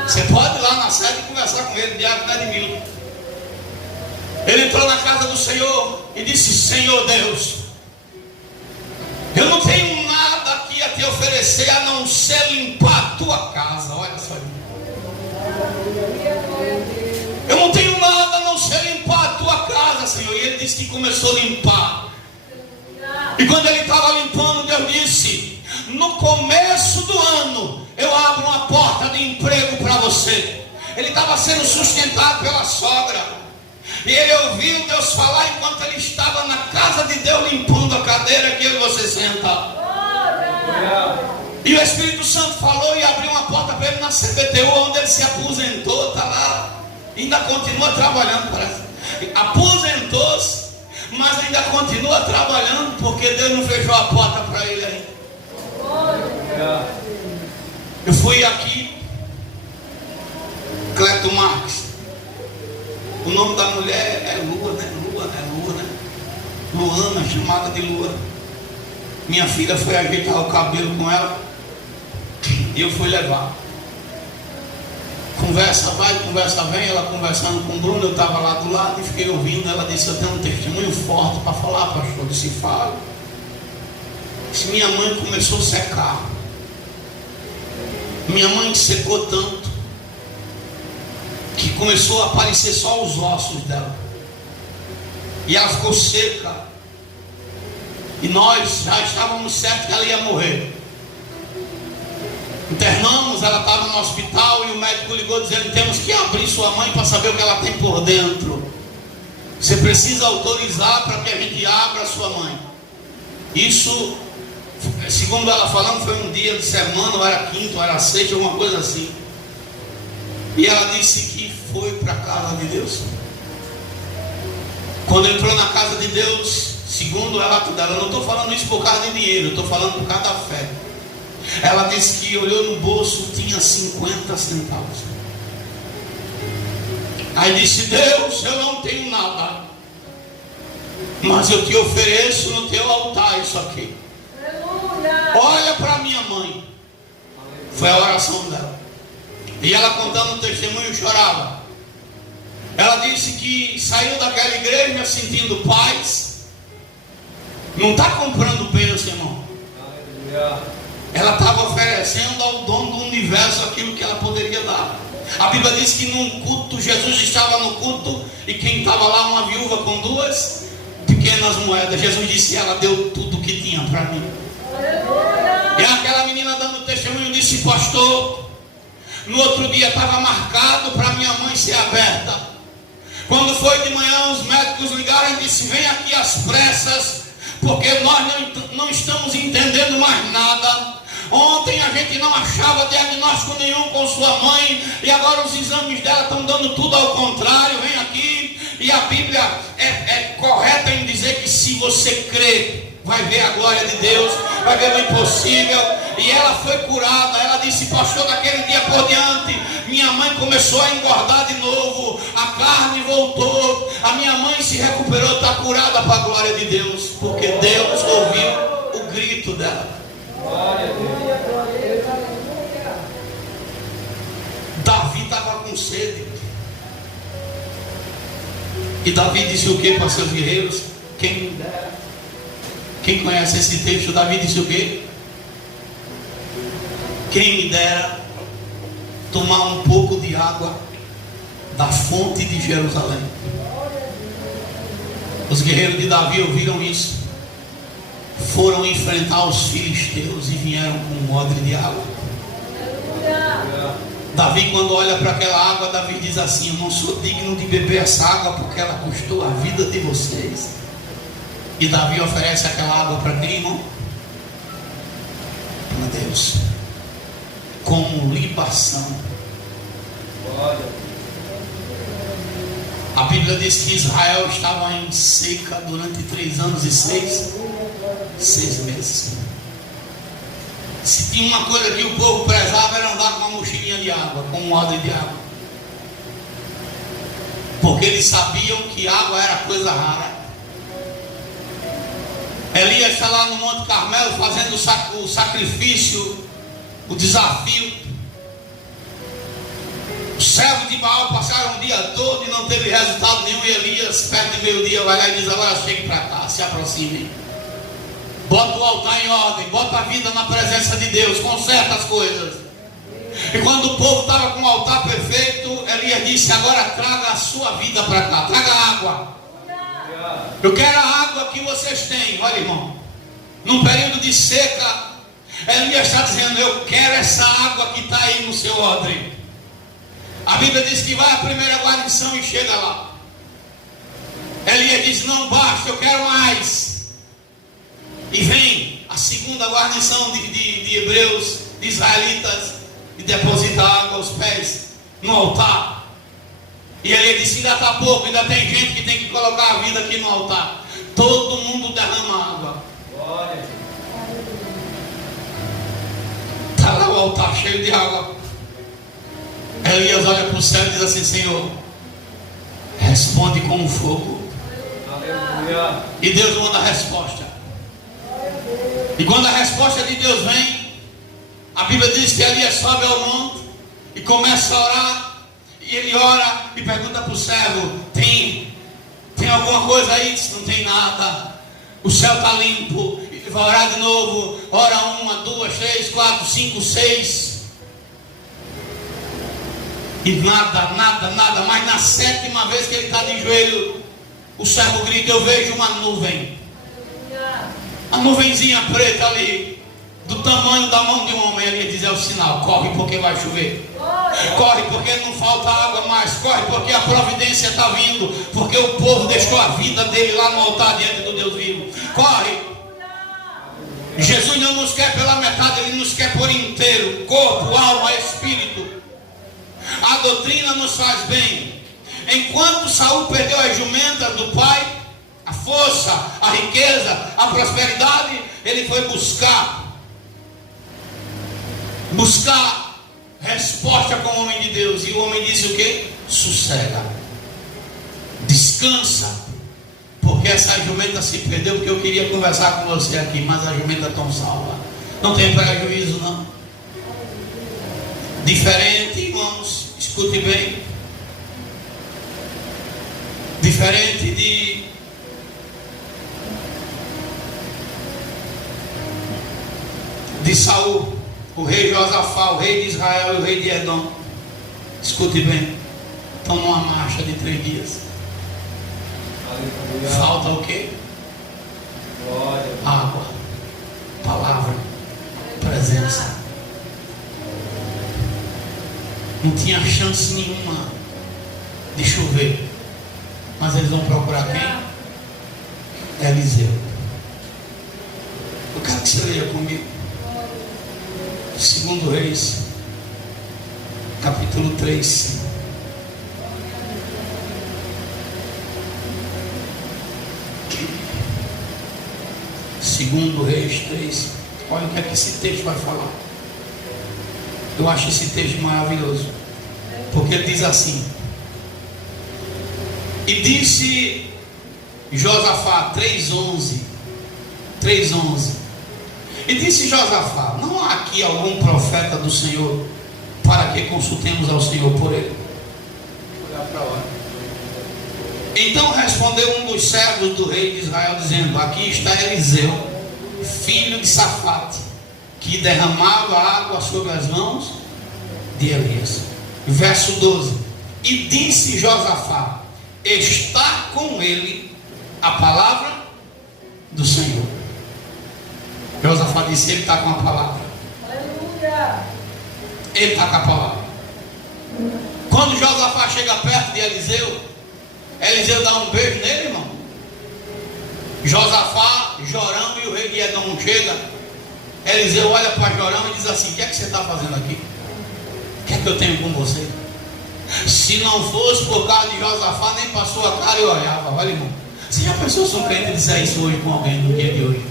Você pode ir lá na sede e conversar com ele, diácono Edmilson. Ele entrou na casa do Senhor e disse: Senhor Deus, eu não tenho nada aqui a te oferecer a não ser limpar a tua casa. Olha só. Eu não tenho nada a não ser limpar a tua casa, Senhor. E ele disse que começou a limpar. E quando ele estava limpando, Deus disse: no começo do ano eu abro uma porta de emprego para você. Ele estava sendo sustentado pela sogra. E ele ouviu Deus falar enquanto ele estava na casa de Deus limpando a cadeira que você senta. E o Espírito Santo falou e abriu uma porta para ele na CBTU, onde ele se aposentou. Está lá, ainda continua trabalhando, parece. Aposentou-se, mas ainda continua trabalhando, porque Deus não fechou a porta para ele ainda. Eu fui aqui, Cleto Marques. O nome da mulher é Lua, né? Luana, chamada de Lua. Minha filha foi ajeitar o cabelo com ela e eu fui levar. Conversa vai, conversa vem. Ela conversando com o Bruno, eu estava lá do lado e fiquei ouvindo. Ela disse: eu tenho um testemunho forte para falar, pastor. Eu disse: fala. Disse: minha mãe começou a secar. Minha mãe secou tanto que começou a aparecer só os ossos dela, e ela ficou seca, e nós já estávamos certos que ela ia morrer. Internamos, ela estava no hospital e o médico ligou dizendo: temos que abrir sua mãe para saber o que ela tem por dentro. Você precisa autorizar para que a gente abra a sua mãe. Isso, segundo ela falando, foi um dia de semana, ou era quinta, ou era sexta, alguma coisa assim. E ela disse que foi para a casa de Deus. Quando entrou na casa de Deus, segundo o relato dela, eu não estou falando isso por causa de dinheiro, eu estou falando por causa da fé. Ela disse que olhou no bolso, tinha 50 centavos. Aí disse: Deus, eu não tenho nada, mas eu te ofereço no teu altar isso aqui. Olha para minha mãe. Foi a oração dela. E ela, contando o testemunho, chorava. Ela disse que saiu daquela igreja sentindo paz. Não está comprando bênção, irmão. Ela estava oferecendo ao dono do universo aquilo que ela poderia dar. A Bíblia diz que num culto, Jesus estava no culto, e quem estava lá, uma viúva com 2 pequenas moedas. Jesus disse: ela deu tudo o que tinha para mim. E aquela menina dando testemunho disse: pastor, no outro dia estava marcado para minha mãe ser aberta. Quando foi de manhã, os médicos ligaram e disse: vem aqui às pressas, porque nós não estamos entendendo mais nada. Ontem a gente não achava diagnóstico nenhum com sua mãe, e agora os exames dela estão dando tudo ao contrário. Vem aqui. E a Bíblia é correta em dizer que se você crê, vai ver a glória de Deus, vai ver o impossível. E ela foi curada. Ela disse: pastor, daquele dia por diante, minha mãe começou a engordar de novo, a carne voltou, a minha mãe se recuperou, está curada para a glória de Deus, porque Deus ouviu o grito dela. Davi estava com sede, e Davi disse o que para seus guerreiros? Quem dera. Quem conhece esse texto? Davi disse o quê? Quem me dera tomar um pouco de água da fonte de Jerusalém. Os guerreiros de Davi ouviram isso, foram enfrentar os filisteus e vieram com um odre de água. Davi, quando olha para aquela água, Davi diz assim: eu não sou digno de beber essa água, porque ela custou a vida de vocês. E Davi oferece aquela água para quem, irmão? Para Deus, como libação. A Bíblia diz que Israel estava em seca durante 3 anos e 6 meses. Se tinha uma coisa que o povo prezava, era andar com uma mochilinha de água, com um odre de água, porque eles sabiam que água era coisa rara. Elias está lá no Monte Carmelo fazendo o sacrifício, o desafio. Os servos de Baal passaram o dia todo e não teve resultado nenhum. E Elias, perto de meio-dia, vai lá e diz: agora chegue para cá, se aproxime, bota o altar em ordem, bota a vida na presença de Deus, conserta as coisas. E quando o povo estava com o altar perfeito, Elias disse: agora traga a sua vida para cá, traga água. Eu quero a água que vocês têm. Olha, irmão, num período de seca, Elias está dizendo: eu quero essa água que está aí no seu odre. A Bíblia diz que vai a primeira guarnição e chega lá. Elias diz: não basta, eu quero mais. E vem a segunda guarnição de hebreus, de israelitas, e deposita água aos pés no altar. E ele disse: ainda está pouco, ainda tem gente que tem que colocar a vida aqui no altar. Todo mundo derrama água. Está lá o altar cheio de água. Elias olha para o céu e diz assim: Senhor, responde com o fogo. Aleluia. E Deus manda a resposta. E quando a resposta de Deus vem, a Bíblia diz que Elias sobe ao monte e começa a orar. E ele ora e pergunta para o servo: tem alguma coisa aí? Se não tem nada, o céu está limpo. Ele vai orar de novo. Ora 1, 2, 3, 4, 5, 6. E nada. Mas na 7ª vez que ele está de joelho, o servo grita: eu vejo uma nuvem. A nuvenzinha preta ali, do tamanho da mão de um homem. Ele diz: é o sinal, corre porque vai chover. Corre porque não falta água mais. Corre porque a providência está vindo. Porque o povo deixou a vida dele lá no altar diante do Deus vivo. Corre. Jesus não nos quer pela metade, Ele nos quer por inteiro. Corpo, alma, espírito. A doutrina nos faz bem. Enquanto Saul perdeu as jumentas do pai, a força, a riqueza, a prosperidade, ele foi buscar resposta com o homem de Deus. E o homem disse o quê? Sossega, descansa, porque essa jumenta se perdeu. Porque eu queria conversar com você aqui, mas a jumenta está salva, não tem prejuízo não. Diferente, irmãos, escute bem, diferente de Saul, o rei Josafá, o rei de Israel e o rei de Edom, escute bem, estão numa marcha de 3 dias. Aleluia. Falta o quê? Glória. Água, palavra, presença. Não tinha chance nenhuma de chover, mas eles vão procurar quem? Eliseu. Eu quero que você leia comigo 2 Reis, capítulo 3. Segundo Reis 3. Olha o que é que esse texto vai falar. Eu acho esse texto maravilhoso, porque ele diz assim: e disse Josafá, 3:11, e disse Josafá: não há aqui algum profeta do Senhor para que consultemos ao Senhor por ele? Então respondeu um dos servos do rei de Israel, dizendo: aqui está Eliseu, filho de Safate, que derramava água sobre as mãos de Elias. Verso 12: e disse Josafá: está com ele a palavra do Senhor. Josafá disse: ele está com a palavra. Aleluia. Ele está com a palavra. Quando Josafá chega perto de Eliseu, Eliseu dá um beijo nele, irmão. Josafá, Jorão e o rei de Edom chega. Eliseu olha para Jorão e diz assim: o que é que você está fazendo aqui? O que é que eu tenho com você? Se não fosse por causa de Josafá, nem passou a cara e olhava. Olha, irmão, você já pensou se um crente disser isso hoje com alguém no dia de hoje?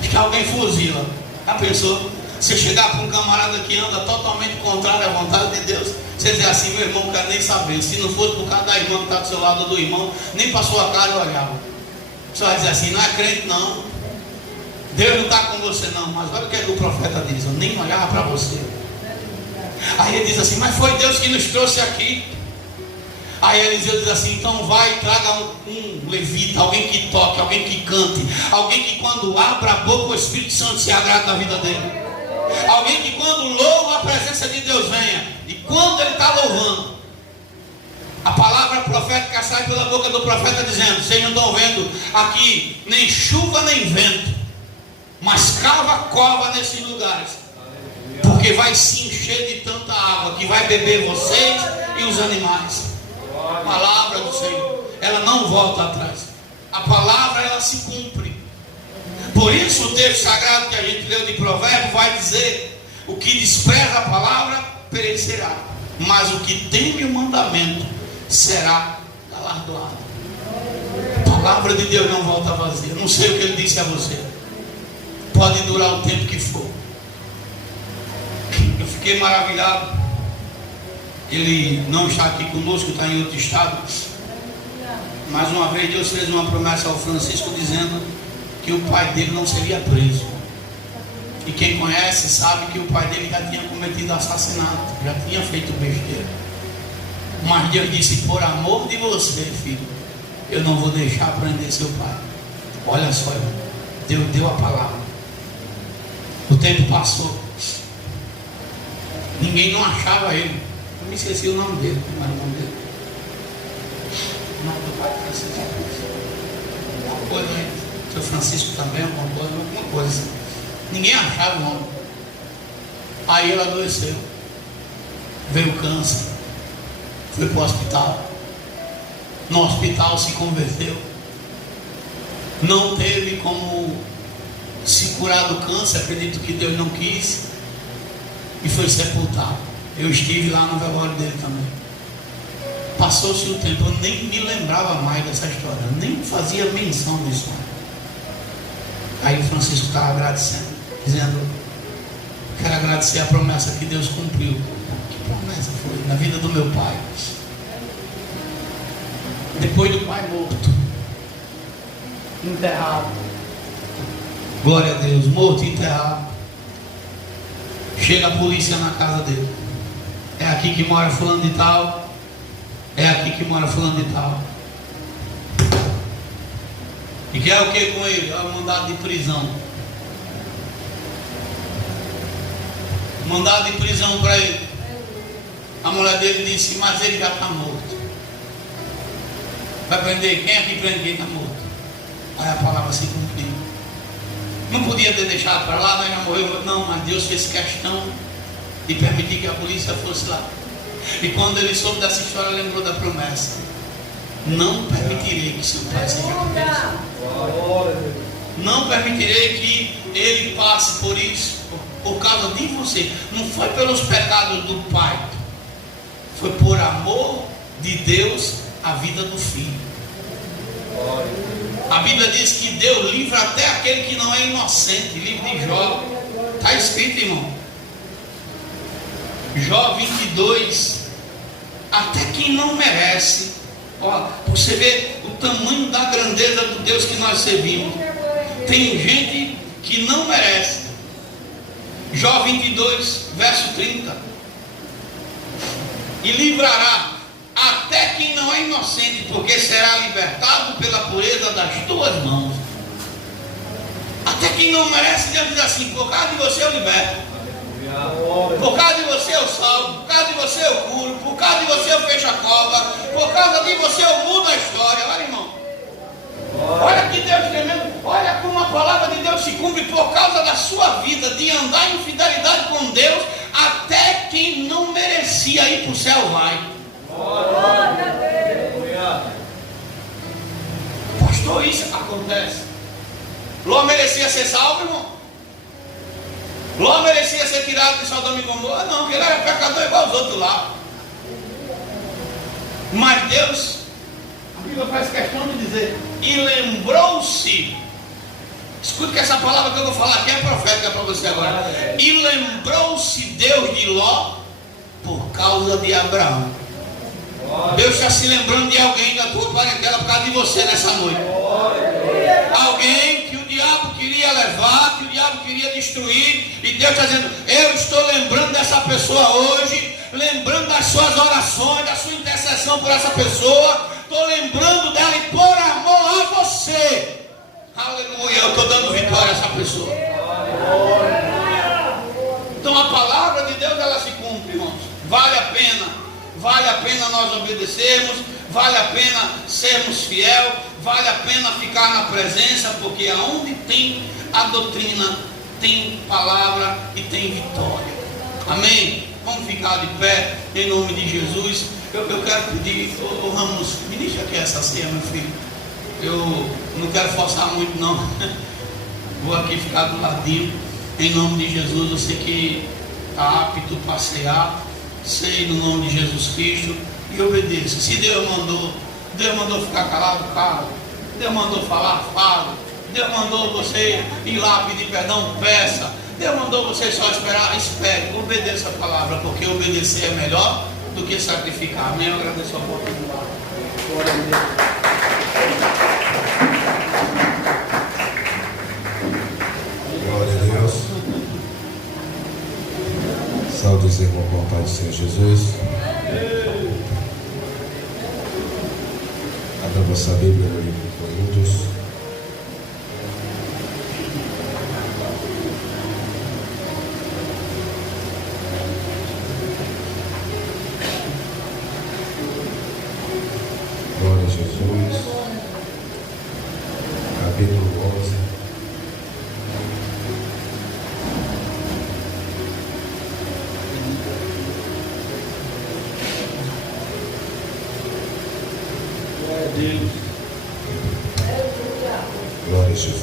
Acho que alguém fuzila. Já pensou? Se chegar para um camarada que anda totalmente contrário à vontade de Deus, você dizer assim: meu irmão, não quero nem saber. Se não fosse por causa da irmã que está do seu lado, do irmão, nem passou a cara e olhava. Você vai dizer assim: não é crente não, Deus não está com você não. Mas olha o que o profeta diz: eu nem olhava para você. Aí ele diz assim: mas foi Deus que nos trouxe aqui. Aí Eliseu diz assim: então vai, traga um levita, alguém que toque, alguém que cante, alguém que quando abra a boca o Espírito Santo se agrada da vida dele, alguém que quando louva a presença de Deus venha. E quando ele está louvando, a palavra profética sai pela boca do profeta dizendo: vocês não estão vendo aqui nem chuva nem vento, mas cava cova nesses lugares, porque vai se encher de tanta água que vai beber vocês e os animais. A palavra do Senhor, ela não volta atrás. A palavra, ela se cumpre. Por isso o texto sagrado que a gente leu de Provérbios vai dizer: o que despreza a palavra perecerá, mas o que teme o mandamento será galardoado. A palavra de Deus não volta vazia. Não sei o que ele disse a você, pode durar o tempo que for. Eu fiquei maravilhado. Ele não está aqui conosco, está em outro estado. Mais uma vez Deus fez uma promessa ao Francisco dizendo que o pai dele não seria preso. E quem conhece sabe que o pai dele já tinha cometido assassinato, já tinha feito besteira. Mas Deus disse: por amor de você, filho, eu não vou deixar prender seu pai. Olha só, irmão, Deus deu a palavra. O tempo passou, ninguém não achava ele. Eu me esqueci o nome dele. Como era o nome dele? O nome do pai Francisco. Alguma coisa, né? Seu Francisco também, alguma coisa assim. Ninguém achava o homem. Aí ele adoeceu, veio câncer, foi para o hospital. No hospital se converteu, não teve como se curar do câncer, acredito que Deus não quis, e foi sepultado. Eu estive lá no velório dele também. Passou-se o tempo, eu nem me lembrava mais dessa história, eu nem fazia menção disso. Aí o Francisco estava agradecendo, dizendo: quero agradecer a promessa que Deus cumpriu. Que promessa foi? Na vida do meu pai. Depois do pai morto, enterrado, glória a Deus, morto e enterrado, chega a polícia na casa dele: é aqui que mora fulano de tal, é aqui que mora fulano de tal. E quer o que com ele? É um mandado de prisão. Mandado de prisão para ele. A mulher dele disse: mas ele já está morto. Vai prender quem? Aqui prende quem está morto. Aí a palavra se cumpriu. Não podia ter deixado para lá, mas já morreu. Não, mas Deus fez questão de permitir que a polícia fosse lá. E quando ele soube dessa história, lembrou da promessa: não permitirei que seu pai seja preso. Não permitirei que ele passe por isso, por causa de você. Não foi pelos pecados do pai, foi por amor de Deus a vida do filho. A Bíblia diz que Deus livra até aquele que não é inocente. Livro de Jó, está escrito, irmão, Jó 22. Até quem não merece. Ó, você vê o tamanho da grandeza do Deus que nós servimos. Tem gente que não merece. Jó 22, verso 30. E livrará até quem não é inocente, porque será libertado pela pureza das tuas mãos. Até quem não merece, Deus diz assim: por causa de você eu liberto, por causa de você eu salvo, por causa de você eu curo, por causa de você eu fecho a cova, por causa de você eu mudo a história. Olha, irmão, olha que Deus tremendo. Olha como a palavra de Deus se cumpre por causa da sua vida de andar em fidelidade com Deus. Até quem não merecia ir para o céu vai. Pastor, isso acontece. Ló merecia ser salvo, irmão? Ló merecia ser tirado de Sodoma e Gomorra? Não, porque ele era pecador igual aos outros lá. Mas Deus, a Bíblia faz questão de dizer, e lembrou-se. Escute que essa palavra que eu vou falar aqui é profética para você agora. E lembrou-se Deus de Ló por causa de Abraão. Deus está se lembrando de alguém da tua parentela por causa de você nessa noite. Alguém que o diabo queria levar, que o diabo queria destruir, e Deus está dizendo, eu estou lembrando dessa pessoa hoje, lembrando das suas orações, da sua intercessão por essa pessoa, estou lembrando dela e por amor a você, aleluia, eu estou dando vitória a essa pessoa. Então a palavra de Deus, ela se cumpre, irmãos. Vale a pena nós obedecermos, vale a pena sermos fiel, vale a pena ficar na presença, porque aonde tem a doutrina, tem palavra e tem vitória. Amém? Vamos ficar de pé em nome de Jesus. Eu quero pedir, ô Ramos, me deixa aqui essa ceia, meu filho. Eu não quero forçar muito não. Vou aqui ficar do ladinho. Em nome de Jesus, você que está apto para cear, sei no nome de Jesus Cristo e obedeça. Se Deus mandou ficar calado, cala. Deus mandou falar, fale. Deus mandou você ir lá pedir perdão, peça. Deus mandou você só esperar, espere. Obedeça a palavra, porque obedecer é melhor do que sacrificar. Amém? Eu agradeço a oportunidade. Glória a Deus. Glória a Deus. Salve os irmãos com a paz do Senhor Jesus. Abra vossa Bíblia no livro de Coríntios. Glória a Jesus. Capítulo 11. Glória a Jesus.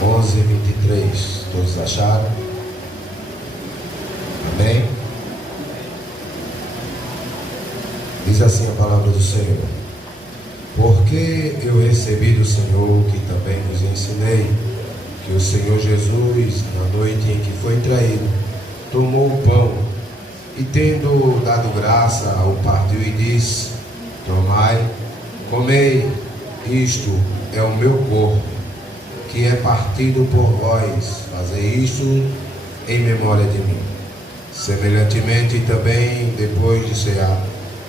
11:23. Todos acharam? Amém? Diz assim a palavra do Senhor: porque eu recebi do Senhor, que também vos ensinei, que o Senhor Jesus, na noite em que foi traído, tomou o pão e, tendo dado graça, o partiu e disse: tomai, comei, isto é o meu corpo, que é partido por vós, fazei isto em memória de mim. Semelhantemente também, depois de cear,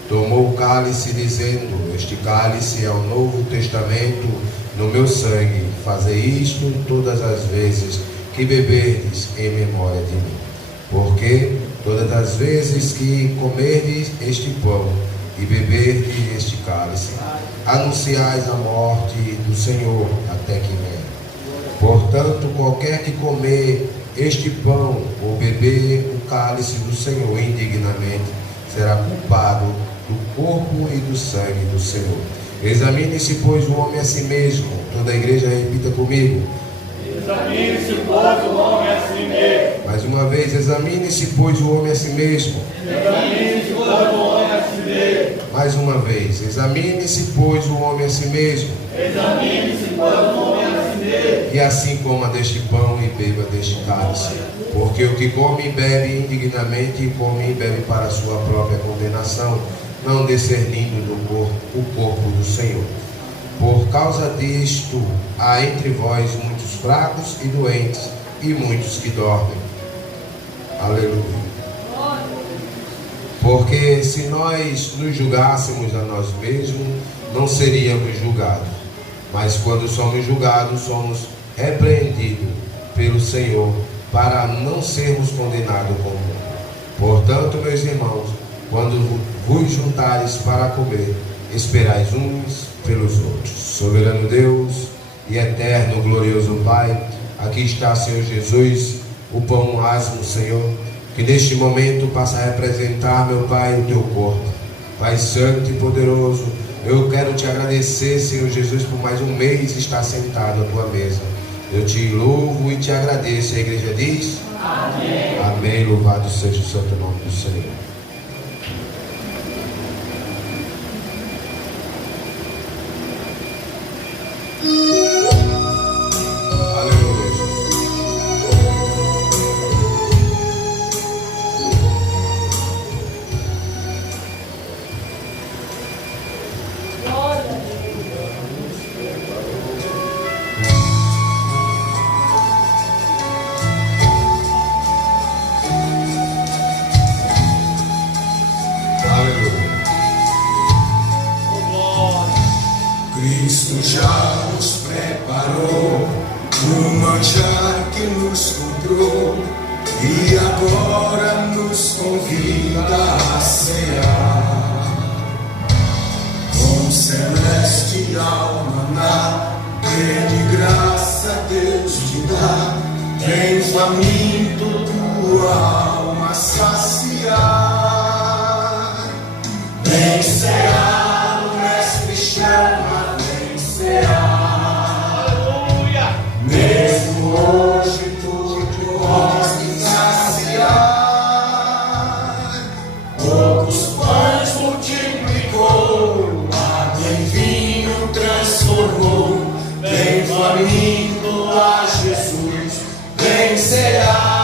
tomou o cálice, dizendo: este cálice é o novo testamento no meu sangue, fazei isto todas as vezes que beberdes em memória de mim. Porque todas as vezes que comerdes este pão e beberdes este cálice, anunciais a morte do Senhor até que venha. Portanto, qualquer que comer este pão ou beber o cálice do Senhor indignamente, será culpado do corpo e do sangue do Senhor. Examine-se, pois, o homem a si mesmo. Toda a igreja repita comigo: examine-se, pois, o homem a si mesmo. Mais uma vez: examine-se, pois, o homem a si mesmo. Examine-se, pois, o homem a si mesmo. Mais uma vez: examine-se, pois, o homem a si mesmo. Examine-se, pois, o homem a si mesmo. E assim coma deste pão e beba deste cálice. Porque o que come e bebe indignamente, come e bebe para a sua própria condenação, não discernindo o corpo do Senhor. Por causa disto, há entre vós muitos fracos e doentes, e muitos que dormem. Aleluia. Porque se nós nos julgássemos a nós mesmos, não seríamos julgados. Mas quando somos julgados, somos repreendidos pelo Senhor, para não sermos condenados com o mundo. Portanto, meus irmãos, quando vos juntares para comer, esperais uns pelos outros. Soberano Deus e eterno, glorioso Pai, aqui está, Senhor Jesus, o pão asmo, Senhor, que neste momento passa a representar, meu Pai, o teu corpo. Pai santo e poderoso, eu quero te agradecer, Senhor Jesus, por mais um mês estar sentado à tua mesa. Eu te louvo e te agradeço. A igreja diz: amém. Amém. Louvado seja o santo nome do Senhor. manjar que nos comprou e agora nos convida a cear. Com celestial maná, que de graça Deus te dá, vem faminto tua alma saciar. Vem cear, o mestre chama, vem cear. Aleluia! Mesmo hoje tu podes saciar. Poucos pães multiplicou, água em vinho transformou. Vem faminto a Jesus, vem cear.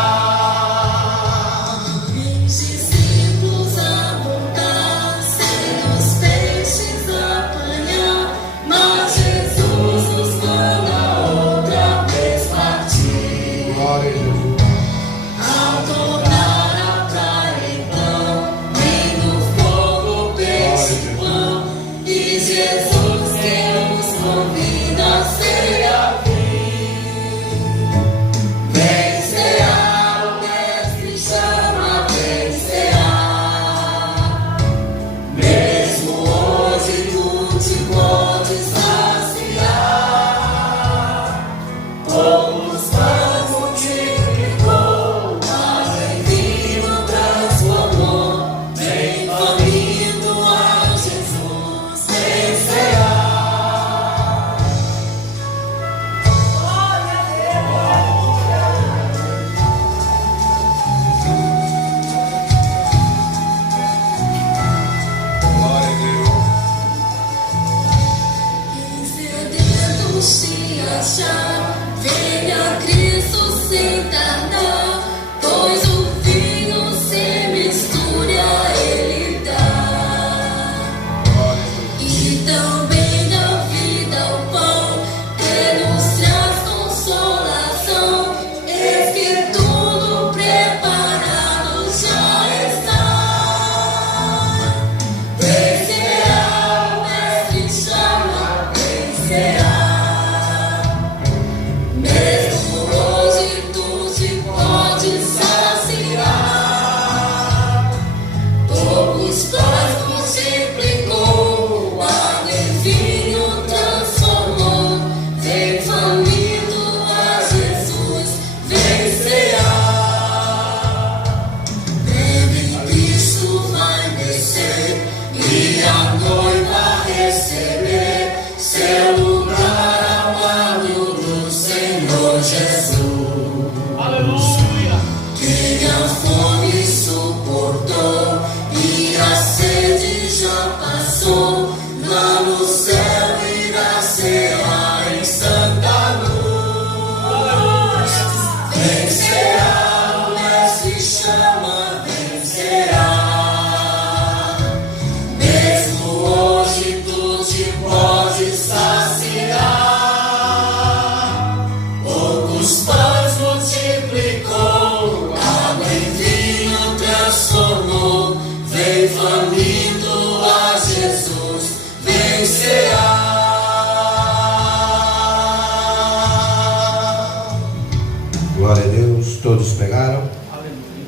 Glória a Deus, todos pegaram?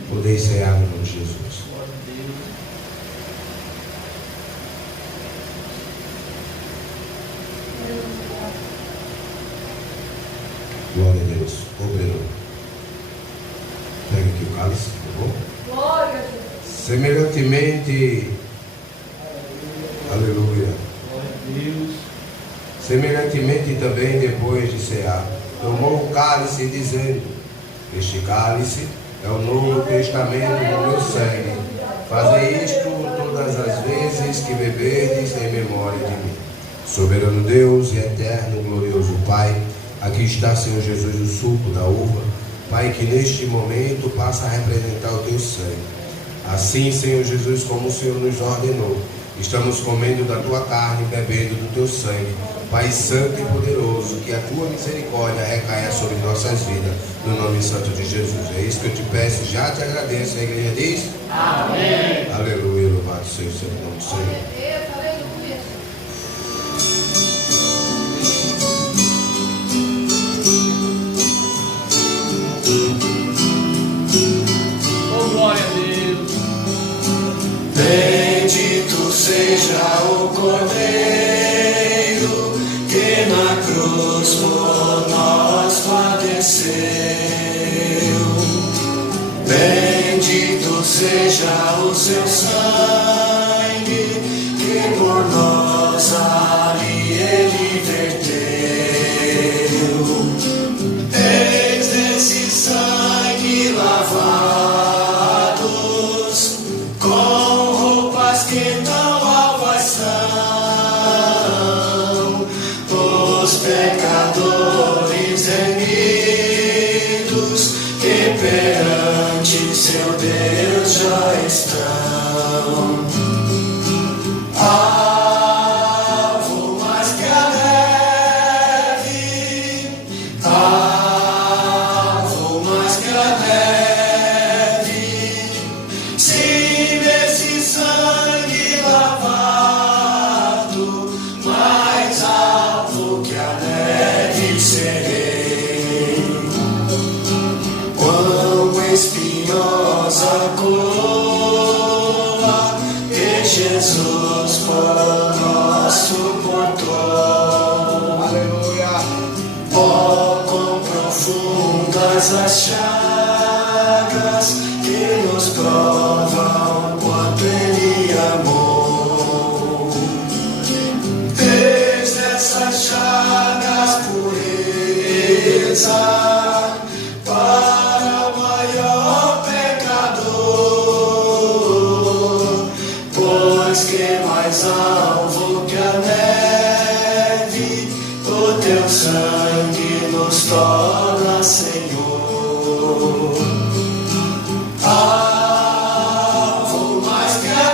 Podeis cear no nome de Jesus. Glória a Deus. Obreiro, pega aqui o cálice, por favor. Glória a Deus. Semelhantemente, aleluia. Glória a Deus. Semelhantemente também, depois de cear, tomou o cálice dizendo: este cálice é o Novo Testamento do meu sangue. Fazei isto todas as vezes que beberdes em memória de mim. Soberano Deus e eterno glorioso Pai, aqui está, Senhor Jesus, o suco da uva. Pai, que neste momento passa a representar o teu sangue. Assim, Senhor Jesus, como o Senhor nos ordenou, estamos comendo da tua carne e bebendo do teu sangue. Pai santo e poderoso, que a tua misericórdia recaia sobre nossas vidas, no nome santo de Jesus. É isso que eu te peço, já te agradeço. A igreja diz: amém. Aleluia, louvado seja o seu nome, Senhor. o Cordeiro que na cruz por nós padeceu. Bendito seja o seu sangue que por nós ali ele verteu. Eis esse sangue lavados com roupas que tão alvas são, os pecadores remidos que perante seu Deus já estão. Alvo mais que a neve, alvo mais que a neve, sim, nesse sangue lavado, mais alvo que a neve serei. Quão espinhosa a coroa que Jesus por nós suportou. Aleluia. Oh, quão profundas as chagas que nos provam quanto Ele amou. Desde essas chagas pureza para o maior pecador, pois que mais alvo que a neve, o teu sangue nos torna, Senhor. Alvo mais que a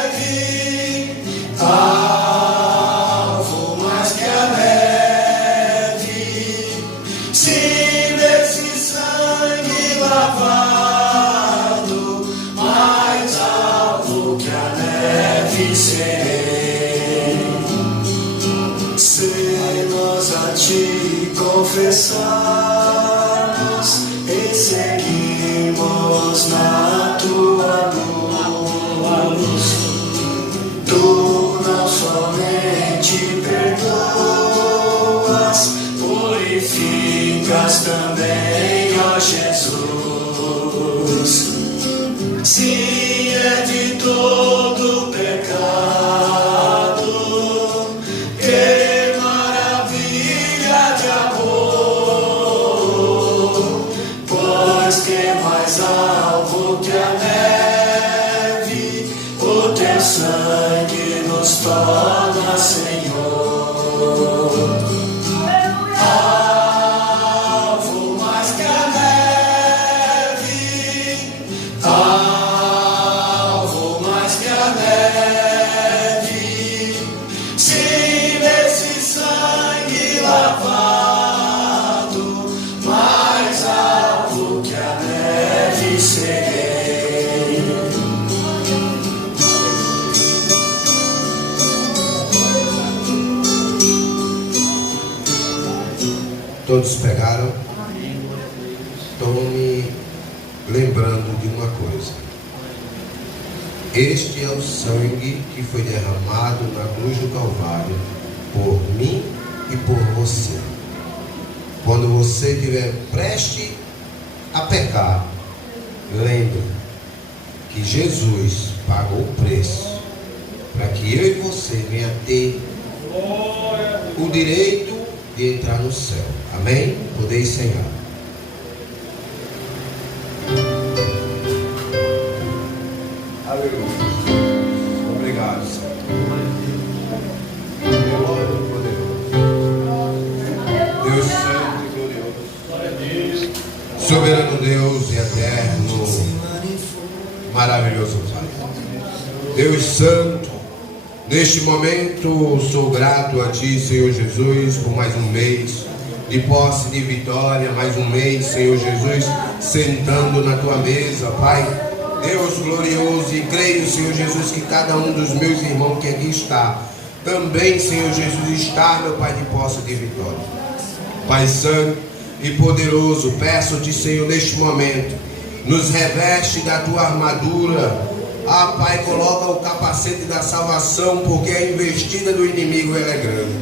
neve, alvo mais que a neve, sim, nesse sangue lavado, mais alvo que a neve serei. Se nós a ti confessarmos e seguimos na tua luz, tu não somente perdoas, purificas também, ó Jesus. Sim, é de todo pecado, que maravilha de amor, pois que mais alvo que a neve, o teu sangue nos torna, Senhor. Alvo mais que a neve, alvo mais que a neve, sim, nesse sangue lavado, mais alvo que a neve serei. Todos pegaram? Estou me lembrando de uma coisa. Este é o sangue que foi derramado na cruz do Calvário por mim e por você. Quando você estiver prestes a pecar, lembre que Jesus pagou o preço para que eu e você venha ter o direito de entrar no céu. Amém? Podeis senhar. Aleluia. Obrigado, Senhor. Glória poderoso. Deus santo e glorioso. Soberano Deus e eterno, maravilhoso Pai. Deus santo, neste momento sou grato a Ti, Senhor Jesus, por mais um mês de posse de vitória, mais um mês, Senhor Jesus, sentando na Tua mesa, Pai. Deus glorioso, e creio, Senhor Jesus, que cada um dos meus irmãos que aqui está, também, Senhor Jesus, está, meu Pai, de posse de vitória. Pai santo e poderoso, peço-te, Senhor, neste momento, nos reveste da Tua armadura, Ah, Pai, coloca o capacete da salvação, porque a investida do inimigo ela é grande.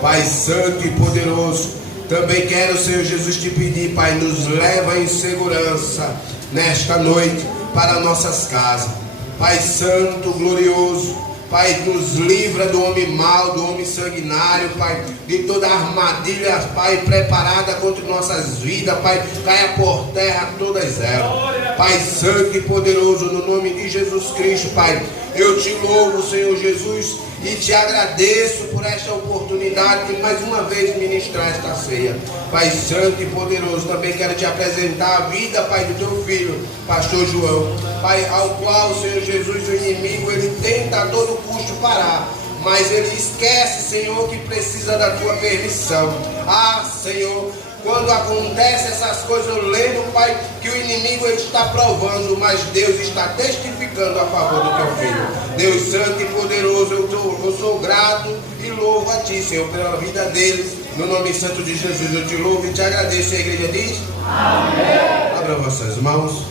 Pai santo e poderoso, também quero, Senhor Jesus, te pedir, Pai, nos leva em segurança nesta noite para nossas casas. Pai santo, glorioso, Pai, nos livra do homem mau, do homem sanguinário, Pai, de toda armadilha, Pai, preparada contra nossas vidas, Pai, caia por terra todas elas. Pai santo e poderoso, no nome de Jesus Cristo, Pai, eu te louvo, Senhor Jesus, e te agradeço por esta oportunidade de mais uma vez ministrar esta ceia. Pai santo e poderoso, também quero te apresentar a vida, Pai, do teu filho, pastor João, Pai, ao qual, Senhor Jesus, o inimigo, ele tenta a todo custo parar, mas ele esquece, Senhor, que precisa da tua permissão. Ah, Senhor, quando acontece essas coisas, eu lembro, Pai, que o inimigo ele está provando, mas Deus está testificando a favor do teu filho. Deus santo e poderoso, eu sou grato e louvo a ti, Senhor, pela vida deles. No nome santo de Jesus, eu te louvo e te agradeço. A igreja diz: amém. Abra vossas mãos.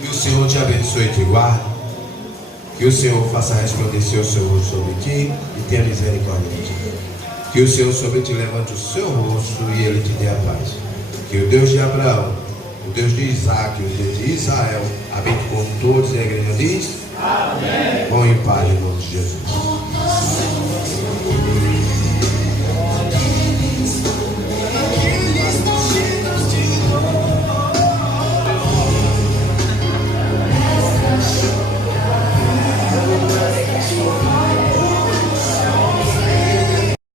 Que o Senhor te abençoe e te guarde. Que o Senhor faça resplandecer o seu rosto sobre ti e tenha misericórdia de ti. Que o Senhor sobre ti levante o seu rosto e ele te dê a paz. Que o Deus de Abraão, o Deus de Isaac, o Deus de Israel, habite com todos. A igreja diz: amém. Bom e paz em nome de Jesus.